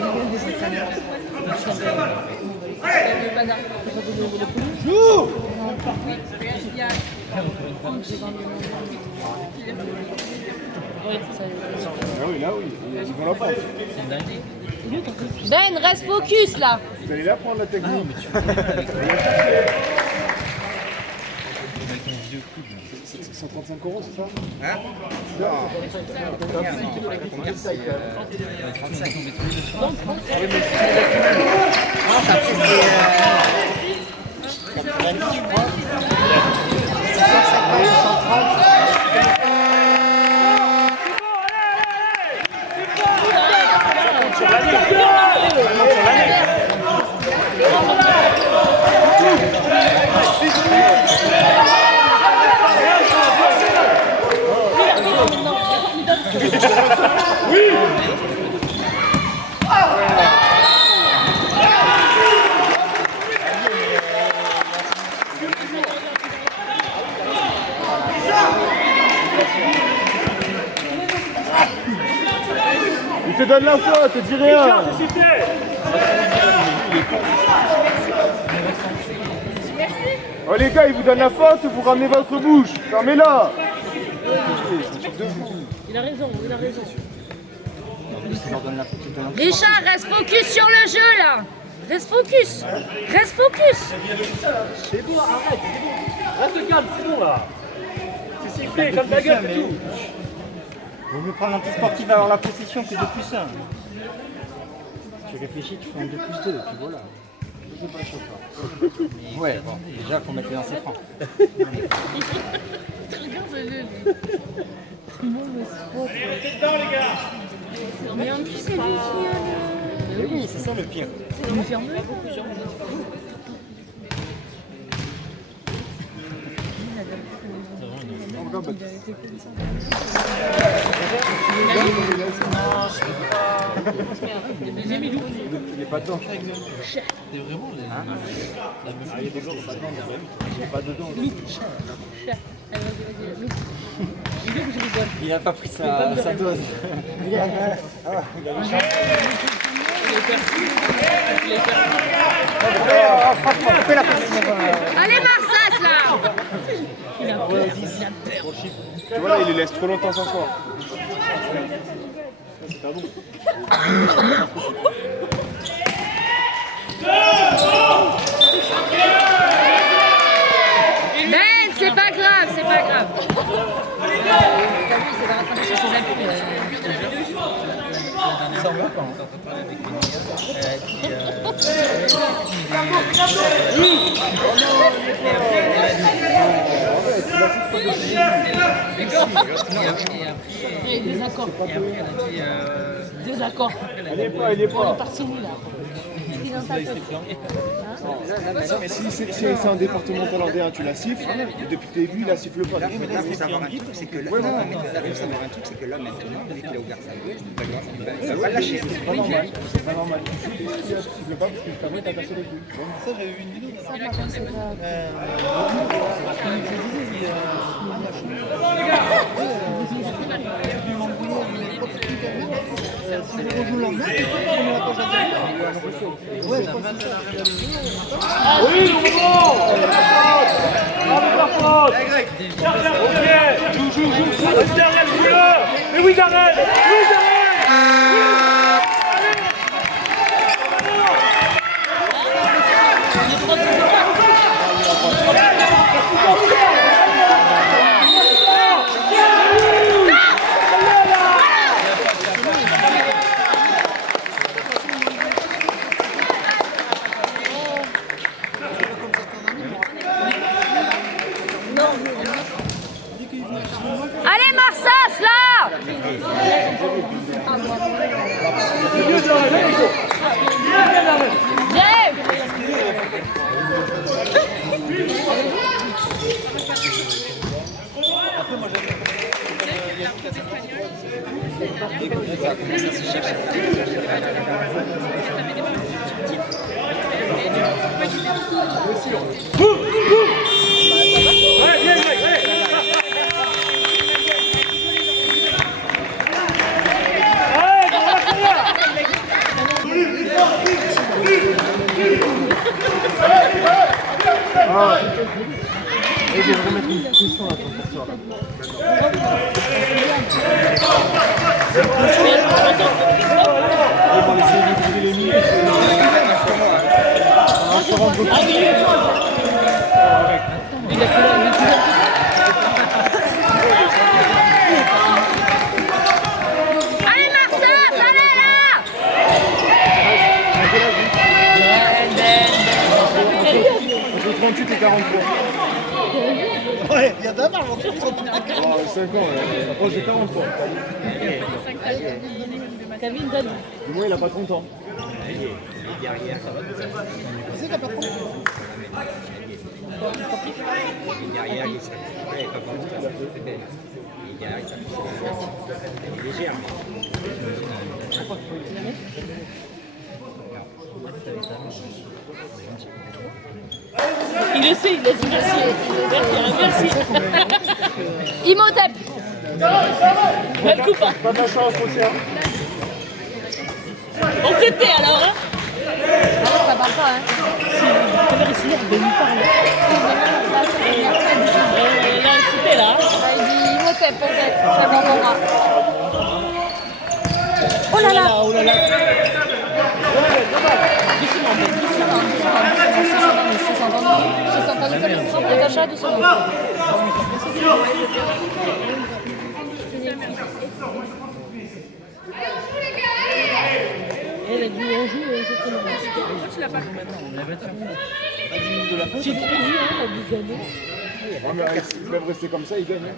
Joue! Ah oui, là, oui, ils vont la prendre. Ben, reste focus là! Vous allez la prendre, la technique. C'est 135 €, c'est ça? Hein? te donne la faute, dis rien. Oh les gars, il vous donne la faute, vous ramenez votre bouche. Fermez-la. Il a raison, il a raison. Richard, reste focus sur le jeu là. Reste focus. Reste focus. C'est bon, arrête, c'est bon. Reste calme, c'est bon là. C'est sifflé, comme ta gueule, c'est tout. Vaut mieux prendre l'anti-sportif à avoir la possession que 2 plus 1. Si tu réfléchis, tu fais un 2 plus 2, puis voilà. Ouais, bon, déjà, il faut mettre les lancers francs. Regarde-le. C'est bon, le sport. Mais en plus, c'est lui qui a le... Mais oui, c'est ça le pire. Il me ferme. Il est pas dedans. T'es vraiment la meuf. Il y a des jours, il est pas dedans. Il a pas pris sa dose. Allez Marsas là. Tu vois là, il les laisse trop longtemps s'asseoir. Ben, c'est pas grave, c'est pas grave. Désaccord. Désaccord. Il est pas. Parti où là? Mais si c'est un départemental en D1, tu la siffles, et depuis le début, il la siffle pas. Là, il faut savoir un truc, c'est que là, il faut savoir un truc, c'est que là, maintenant, dès qu'il a ouvert sa gueule, il va le lâcher. C'est pas normal. C'est pas normal. Tu siffles pas parce que le permet t'as cassé les couilles. Ça, j'avais vu une vidéo. Ça, par contre, c'est pas... Si on rejoue le lendemain, c'est sûr qu'on met la poche à terre. Ouais, je crois que c'est ça. Oui, bon. Bravo, par contre. Ok. Joue. Reste derrière, joue-le. Mais oui, j'arrête. Oui, j'arrête. Allez Marsas là. Et je vais remettre une question à ton porteur là. Ils vont essayer de les mines. Allez Marsas, allez là. J'ai 38 et 43. Ouais, il y a d'abord, j'en trouve 38 à 40. Oh, 5 ans, ouais. Oh, j'ai 43. Kevin donne. Du moins, il a pas 30 ans. Tu sais qu'il n'y a pas trop. Derrière, il est pas bon, c'est belle. Et derrière, ça est légère. Il le sait, il a dit merci. Merci. Imhotep. Elle coupe pas. Pas de la chance, aussi. On s'était alors, hein. Ça parle pas, hein. On va essayer de lui parler. Là, c'était là. Il dit Imhotep, peut-être. Ça m'entendra. Oh là là. Oh là là. Je t'entends comme une frappe de Tacha, doucement. Elle a dit on joue exactement. Tu l'as pas fait maintenant, on l'avait fait. J'ai trop vu, hein, la douzaine. Ouais, mais ils peuvent rester comme ça, ils gagnent. Hein.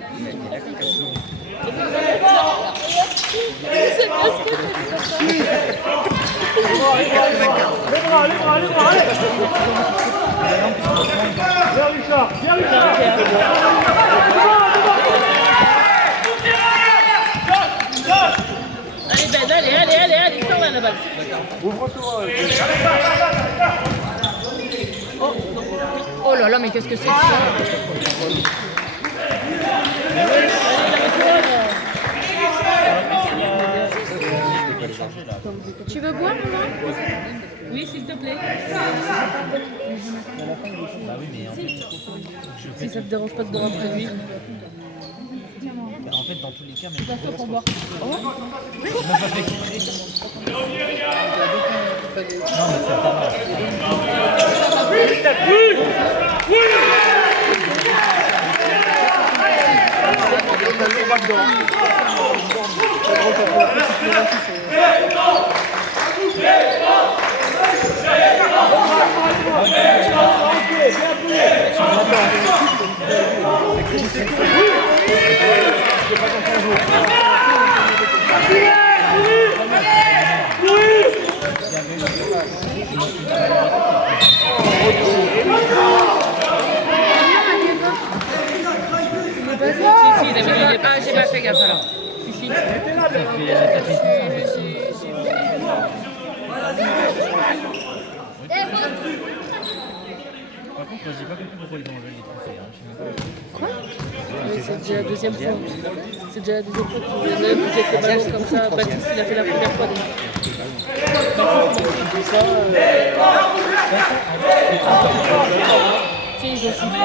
C'est parce que Les bras, allez. Viens Richard. allez Ben, allez, sors là la balle. Ouvre-toi. Oh là là, mais qu'est-ce que c'est que ça? Tu veux boire, maman? Oui, s'il te plaît. Si ça te dérange pas de boire après lui. En fait, dans tous les cas, mais Pas pour boire. non, mais c'est pas mal. J'ai pas fait gaffe alors. Par contre, j'ai pas compris pourquoi ils ont enlevé les trophées. Quoi? C'est déjà la deuxième fois. C'est déjà la deuxième fois qu'il y en a un qui jette le ballon comme ça. Baptiste, il a fait la première fois déjà. Tiens, ils ont soufflé.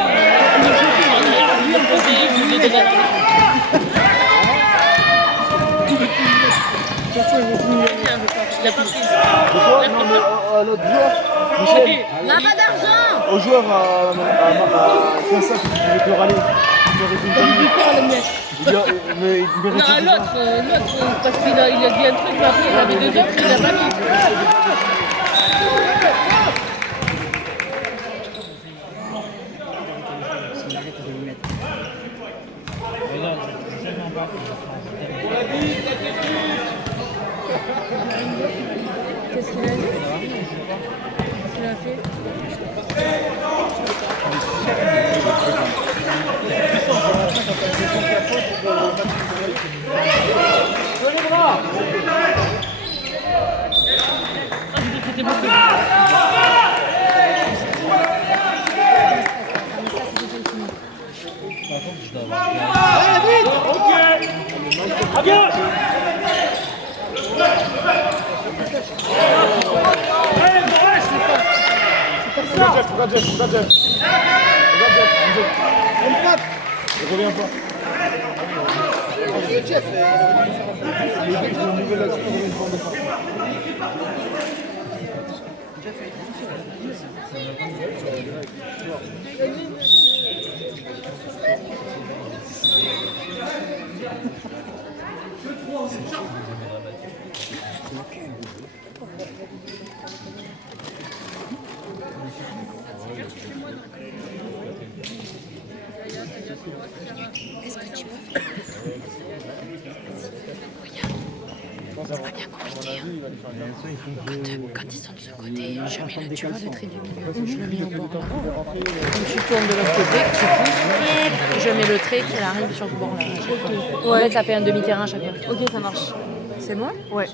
Lui, on posait, il voulait déjà la il a pris. Pourquoi? Non, mais à l'autre joueur, Michel, Là, pas d'argent! au joueur à Quinsac, qui voulait te râler. Il aurait dit une Il lui perd le mec. mais il Non, méritait. à l'autre, parce qu'il a dit un truc, mais après il avait 2 autres, il l'a pas mis. Regarde, je vais en bas. Qu'est-ce qu'il a dit? Qu'est-ce qu'il a fait? Ah, j'ai dit que c'était beaucoup. Par contre, je dois avoir. Ok. À gauche. Allez, Regarde Jeff. Il revient pas. Jeff, Il est nouvel là-dessus, il revient pas. Quand ils sont de ce côté, je mets le tu vois le trait du milieu, je le mets au bord là. Quand tu tournes de l'autre côté, que tu pousses, je mets le trait qui arrive sur ce bord là. Ouais, ça fait un demi-terrain chacun. Ok, ça marche. C'est bon? Ouais.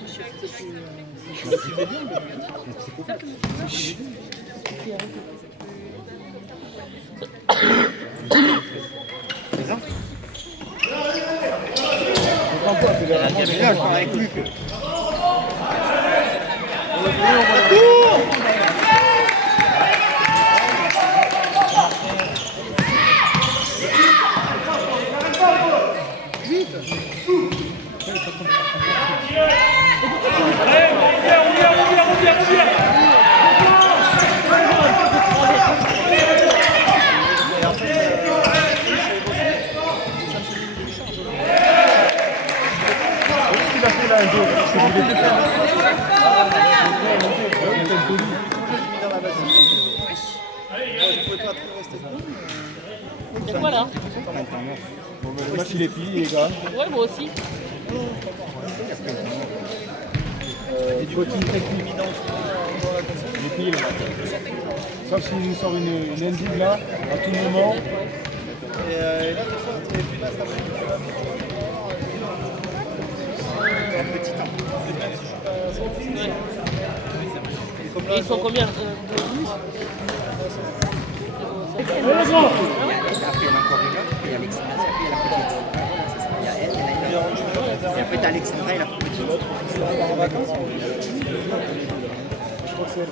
Là, je parle avec Luc. Il y a quoi là? Bon, le match il est plié les gars. Ouais, moi aussi. Du côté technique. Il est plié le match. Sauf s'il nous sort une ending là, à tout moment. Et là, des fois, tu es plus là, ça va un petit temps. Et ils sont combien? Après, il y en a encore une autre, et Alexandra, après, il y a la petite. C'est ça, il y a elle, il y en a une autre. Et après, t'as Alexandra et la petite. Je crois que c'est elle.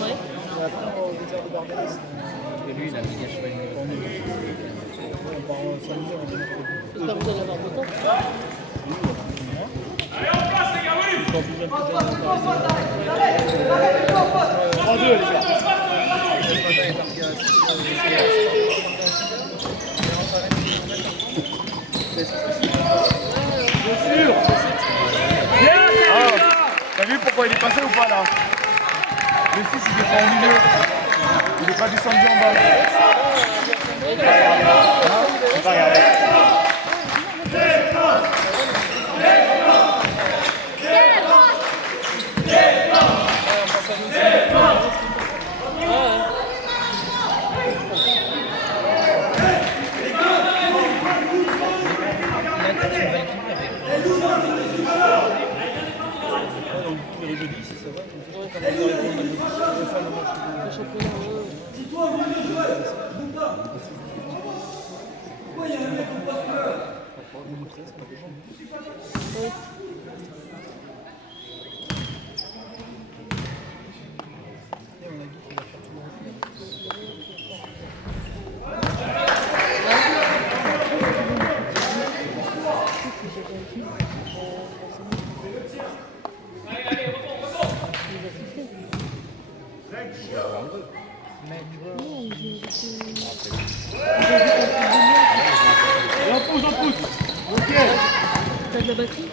Ouais. Et après, on va au désert de Barbados. Et lui, il a mis un cheval. On part en samedi, on est mercredi. J'espère que vous allez avoir beau temps. T'as vu pourquoi il est passé ou pas là? Le 6 il est pas au milieu. Il n'est pas descendu en bas. C'est pas grave. T'as de la batterie?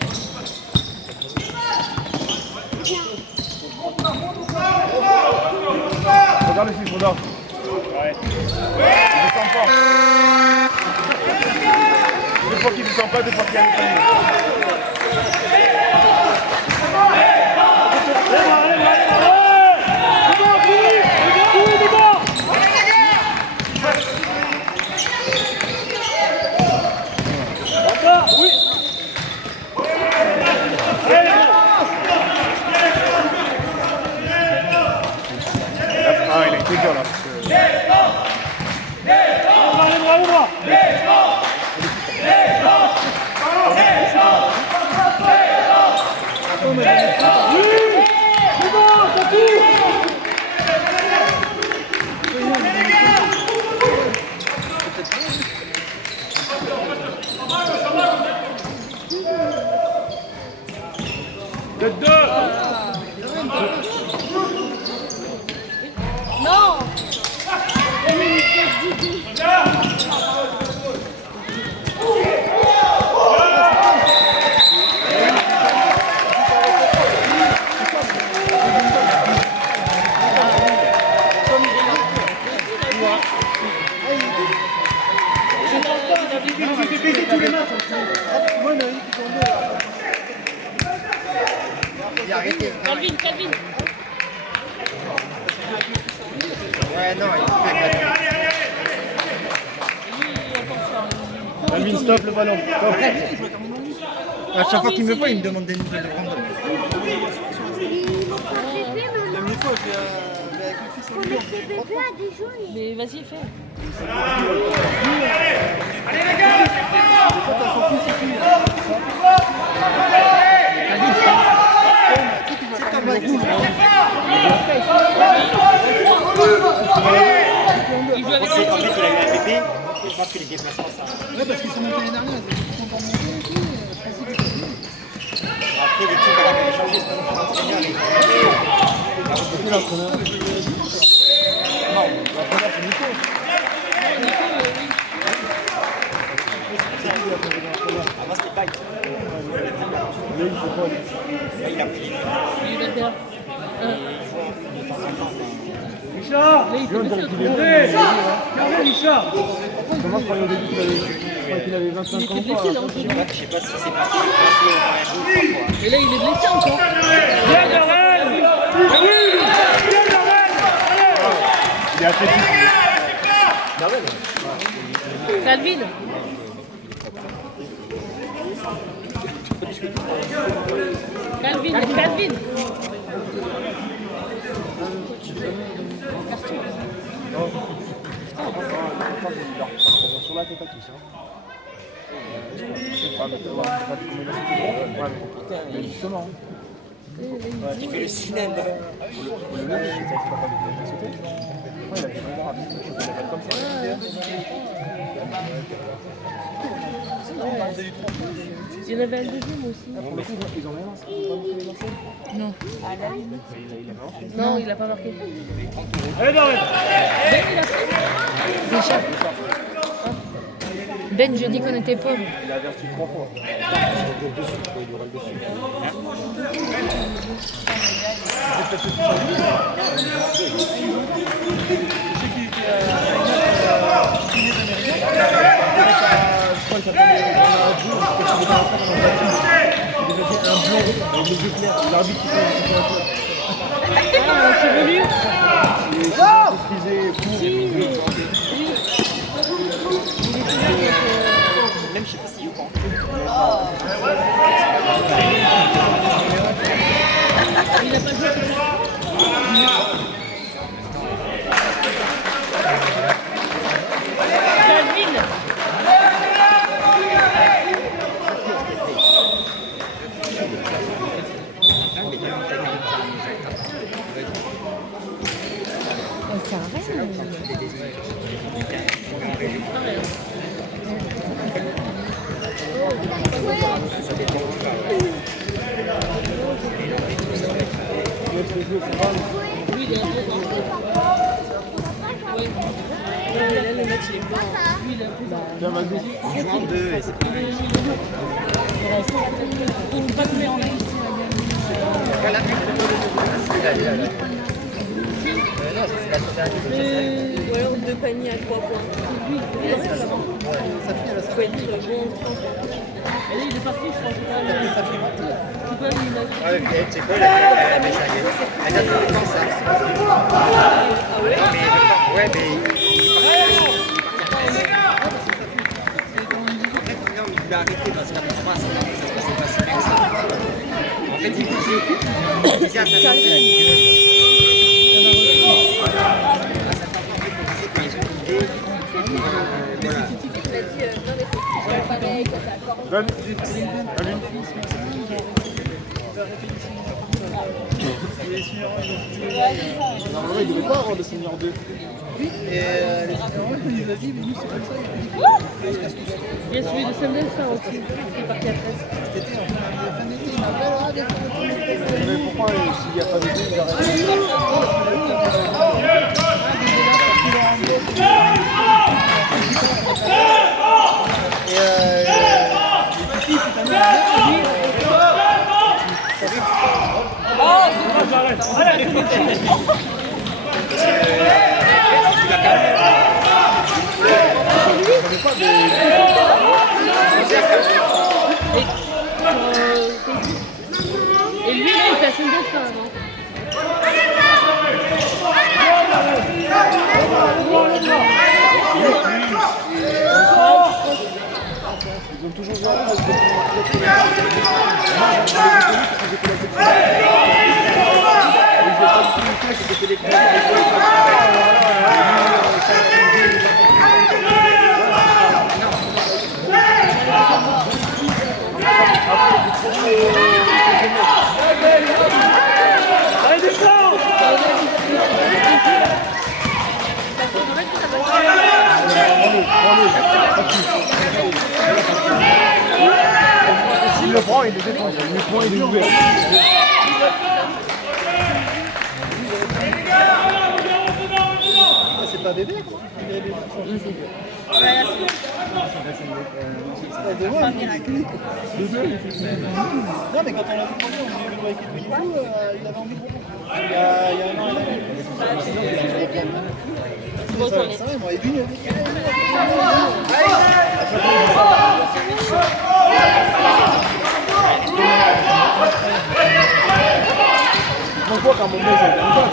Regarde le 6, regarde. Ouais. Il descend pas. Deux fois qu'il descend pas, deux fois qu'il y a le panier. Ah, il a été dur là. Non! J'ai baisé tous les matchs. Moi, il y en a une qui tombait là. Il a arrêté. Calvin! Ouais, non, il fait Calvin, stop le ballon. Stop. à chaque fois qu'il me voit, il me demande des nouvelles de Brandon. Même une fois, avec le fils, on mettre les bébés à déjeuner. Mais vas-y, fais. Il joue avec ses en fait, il a eu un bébé, et je pense que les déplacements, ça. Ouais, parce qu'ils sont montés l'année dernière, ils sont encore montés et tout. Je pensais que c'était Après, les trucs, elle avait changé, c'est pas l'entraîneur. C'était la première. Non, la première, c'est Nico. Avant, c'était Paille. Là, il faut quoi? Là, il a pris. Il est 21. Richard, Gardez, Richard. Comment je croyais au début qu'il avait 25 ans? Il était blessé là encore. Je sais pas si c'est passé au moins 2 ou 3 fois. Et là, il est blessé encore. Viens, Darren. Oui, viens, Darren. Il est athlétique. Calvin. Calvin. Sur la tête à tous. Mais justement. Il fait le cinéma. Il y en avait un deuxième aussi. Pour le coup, ils ont rien lancé. Ils ont pas montré les lancers. Non. Non, il a pas marqué. Allez, Darren. Ben, il a pris. Déjà. Ben, je dis qu'on était pauvres. Il a averti 3 fois. Il aura le dessus. Je crois qu'il s'appelle un blond avec les yeux clairs. L'arbitre qui fait un peu. Ah, un chevelu. Il est frisé, court. Même, je sais pas s'il joue pas. Il a pas joué. Calvin. Ça oui, il est un peu dans le... Oui. Là, le match, il est blanc. Lui, il est un peu dans... Tiens, vas-y. Il joue en 2 et c'est pas Il ne pas te mettre en ligne. Ou alors 2 paniers à 3 points. Lui, il est seul avant. Il faut être bon. Et là, il est parti, je crois. C'est pas lui, il a... Ouais, c'est quoi la mèche à gueule? Elle a tout le temps ça. Ah ouais? Ouais, mais. Non, mais il a arrêté parce qu'après moi, ça s'est passé avec ça. En fait, il disait à sa tante, Normalement, il ne devait pas avoir de senior 2. Et les seniors, il a dit, mais nous, c'est comme ça. Il y a celui de Samuel, ça aussi, qui est parti après. Cet été, en fin d'été, il m'appelle, ah, viens faire le premier. Mais pourquoi, s'il n'y a pas de deux, il arrête? Et lui, là, il t'a fait une fois avant. Ils ont toujours joué à la S'il le prend, il est défendu. Le point, il est ouvert. C'est pas bébé quoi. Non mais quand on l'a vu premier, on l'a vu dans l'équipe de niveau, il avait envie de reprendre. Il y a un an et demi. Ça va, moi, et lui, On voit qu'à un moment, c'est un peu.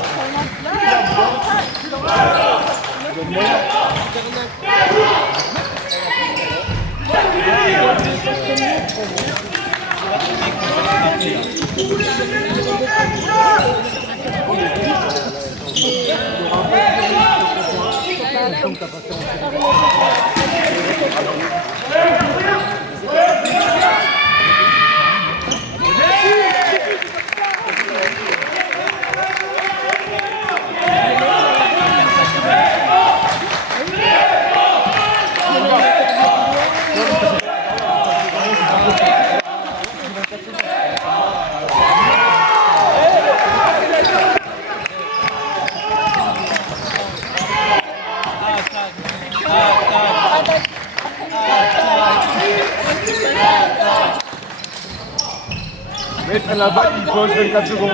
Mais prennent la balle, il pose 24 secondes.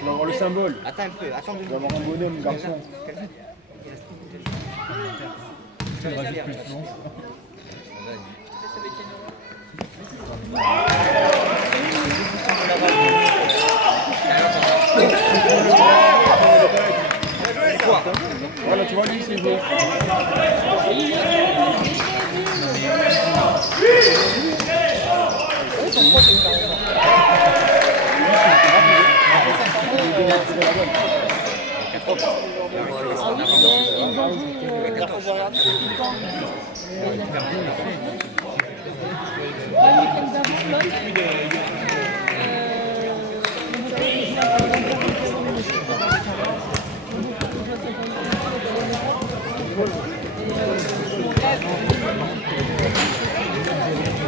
On va avoir le symbole. Attends un peu, attends On va avoir un bonhomme, garçon. Voilà, tu vois, lui, c'est beau.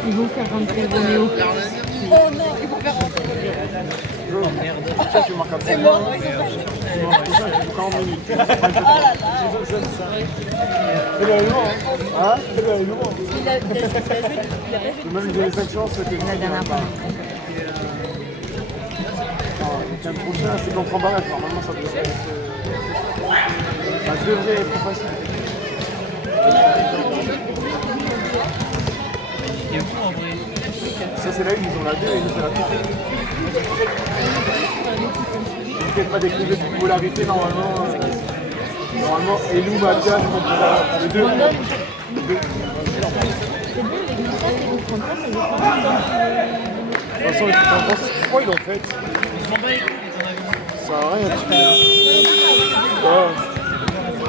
Ils vont faire rentrer Roméo. Oh non, ils vont faire rentrer. C'est mort. Fais-le à lourd, hein? Fais-le à lourd. Il a joué. Même des 5 chances, c'était La dernière fois. le prochain, c'est contre emballage. Normalement, ça devrait être. Ça devrait être plus facile. Ça, c'est la 1, ils ont la 2 et nous, c'est la 3. Vous faites pas d'écrire de polarité, normalement. Normalement, Elou, Mathias, le 2. De toute façon, les trucs pourquoi ils l'ont fait? Ça sert à rien, tu vois.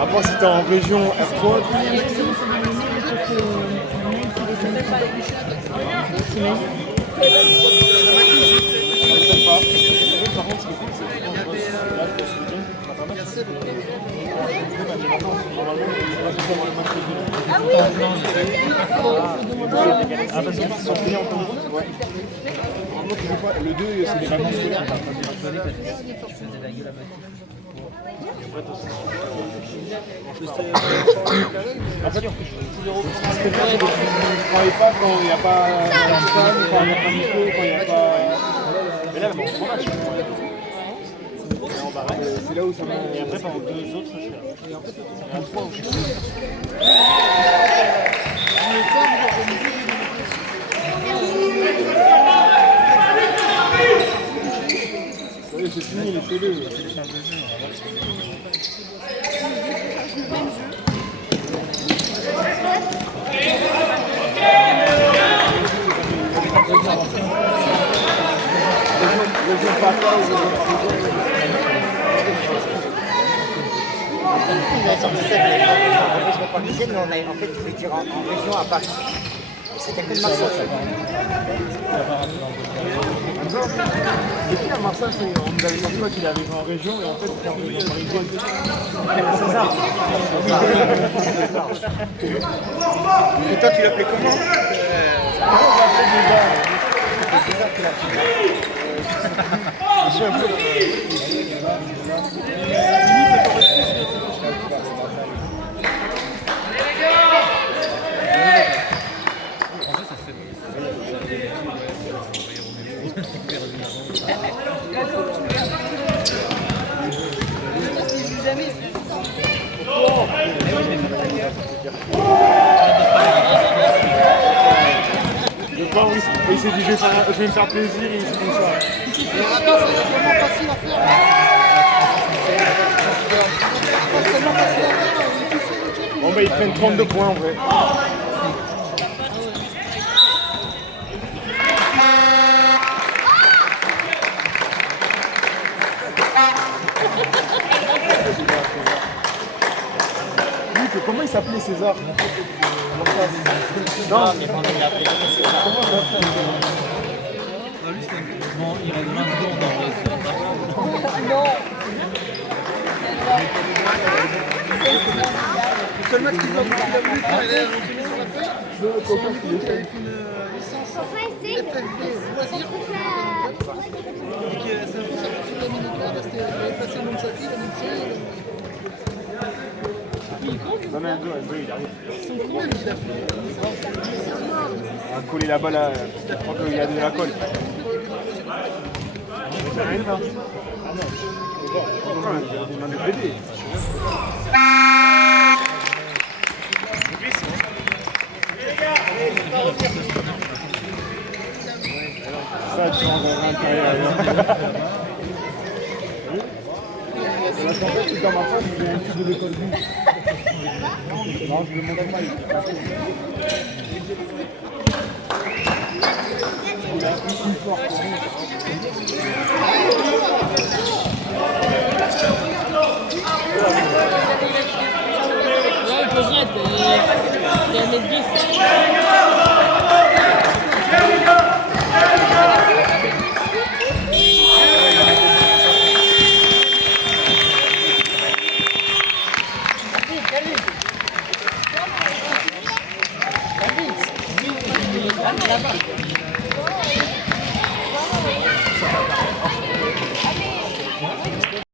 À part si t'es en région R3, par contre, ce qui est cool, c'est que Ah oui, ah, parce qu'ils sont payés en temps de route, ouais. Normalement, tu joues pas. Le 2, c'est des vacances scolaires. En fait, ce que tu fais, quand il n'y a pas, quand il n'y a pas la femme, quand il n'y a pas Nico, quand il n'y a pas. Mais là, bon, bon match. C'est là où ça va. Et après, pendant 2 autres, ça se fait. Et en fait, il y a 3 où je suis. c'est fini, laissez-le. Il a sorti ça de région parisienne, mais on a en fait voulu dire en région à Paris. C'était que de Marseille. Et puis à Marseille, on nous avait dit qu'il est arrivé en région et en fait il est arrivé en parisienne. Et toi, tu l'appelais comment Il s'est dit je vais me faire plaisir et il s'est dit ça. Les rapides, c'est tellement facile à faire. C'est tellement facile à faire. Bon bah ils prennent 32 points en vrai. Luc, comment il s'appelait César? Non, mais comment il l'appelait César? Lui, c'est un bon, il reste 20 secondes en vrai. Le seul match qu'il a voulu faire, il a continué sur la feuille. C'est un mec qui avait fait une licence FFB, loisir. Et qui s'est un peu sorti sur Dominica, il a effacé le nom de sa fille, il a mis le sien. Non mais un deux, il arrive. Son combien il a fait une licence. On va coller là-bas là, je crois qu'il y a de la colle. C'est rien là. Ah non, je vais voir. Il y a des mains de bébé. Ça, tu rentres à l'intérieur. Parce qu'en fait, dans ma phase, j'ai un tube de l'école vue. Non, je le montre pas. Il a une force.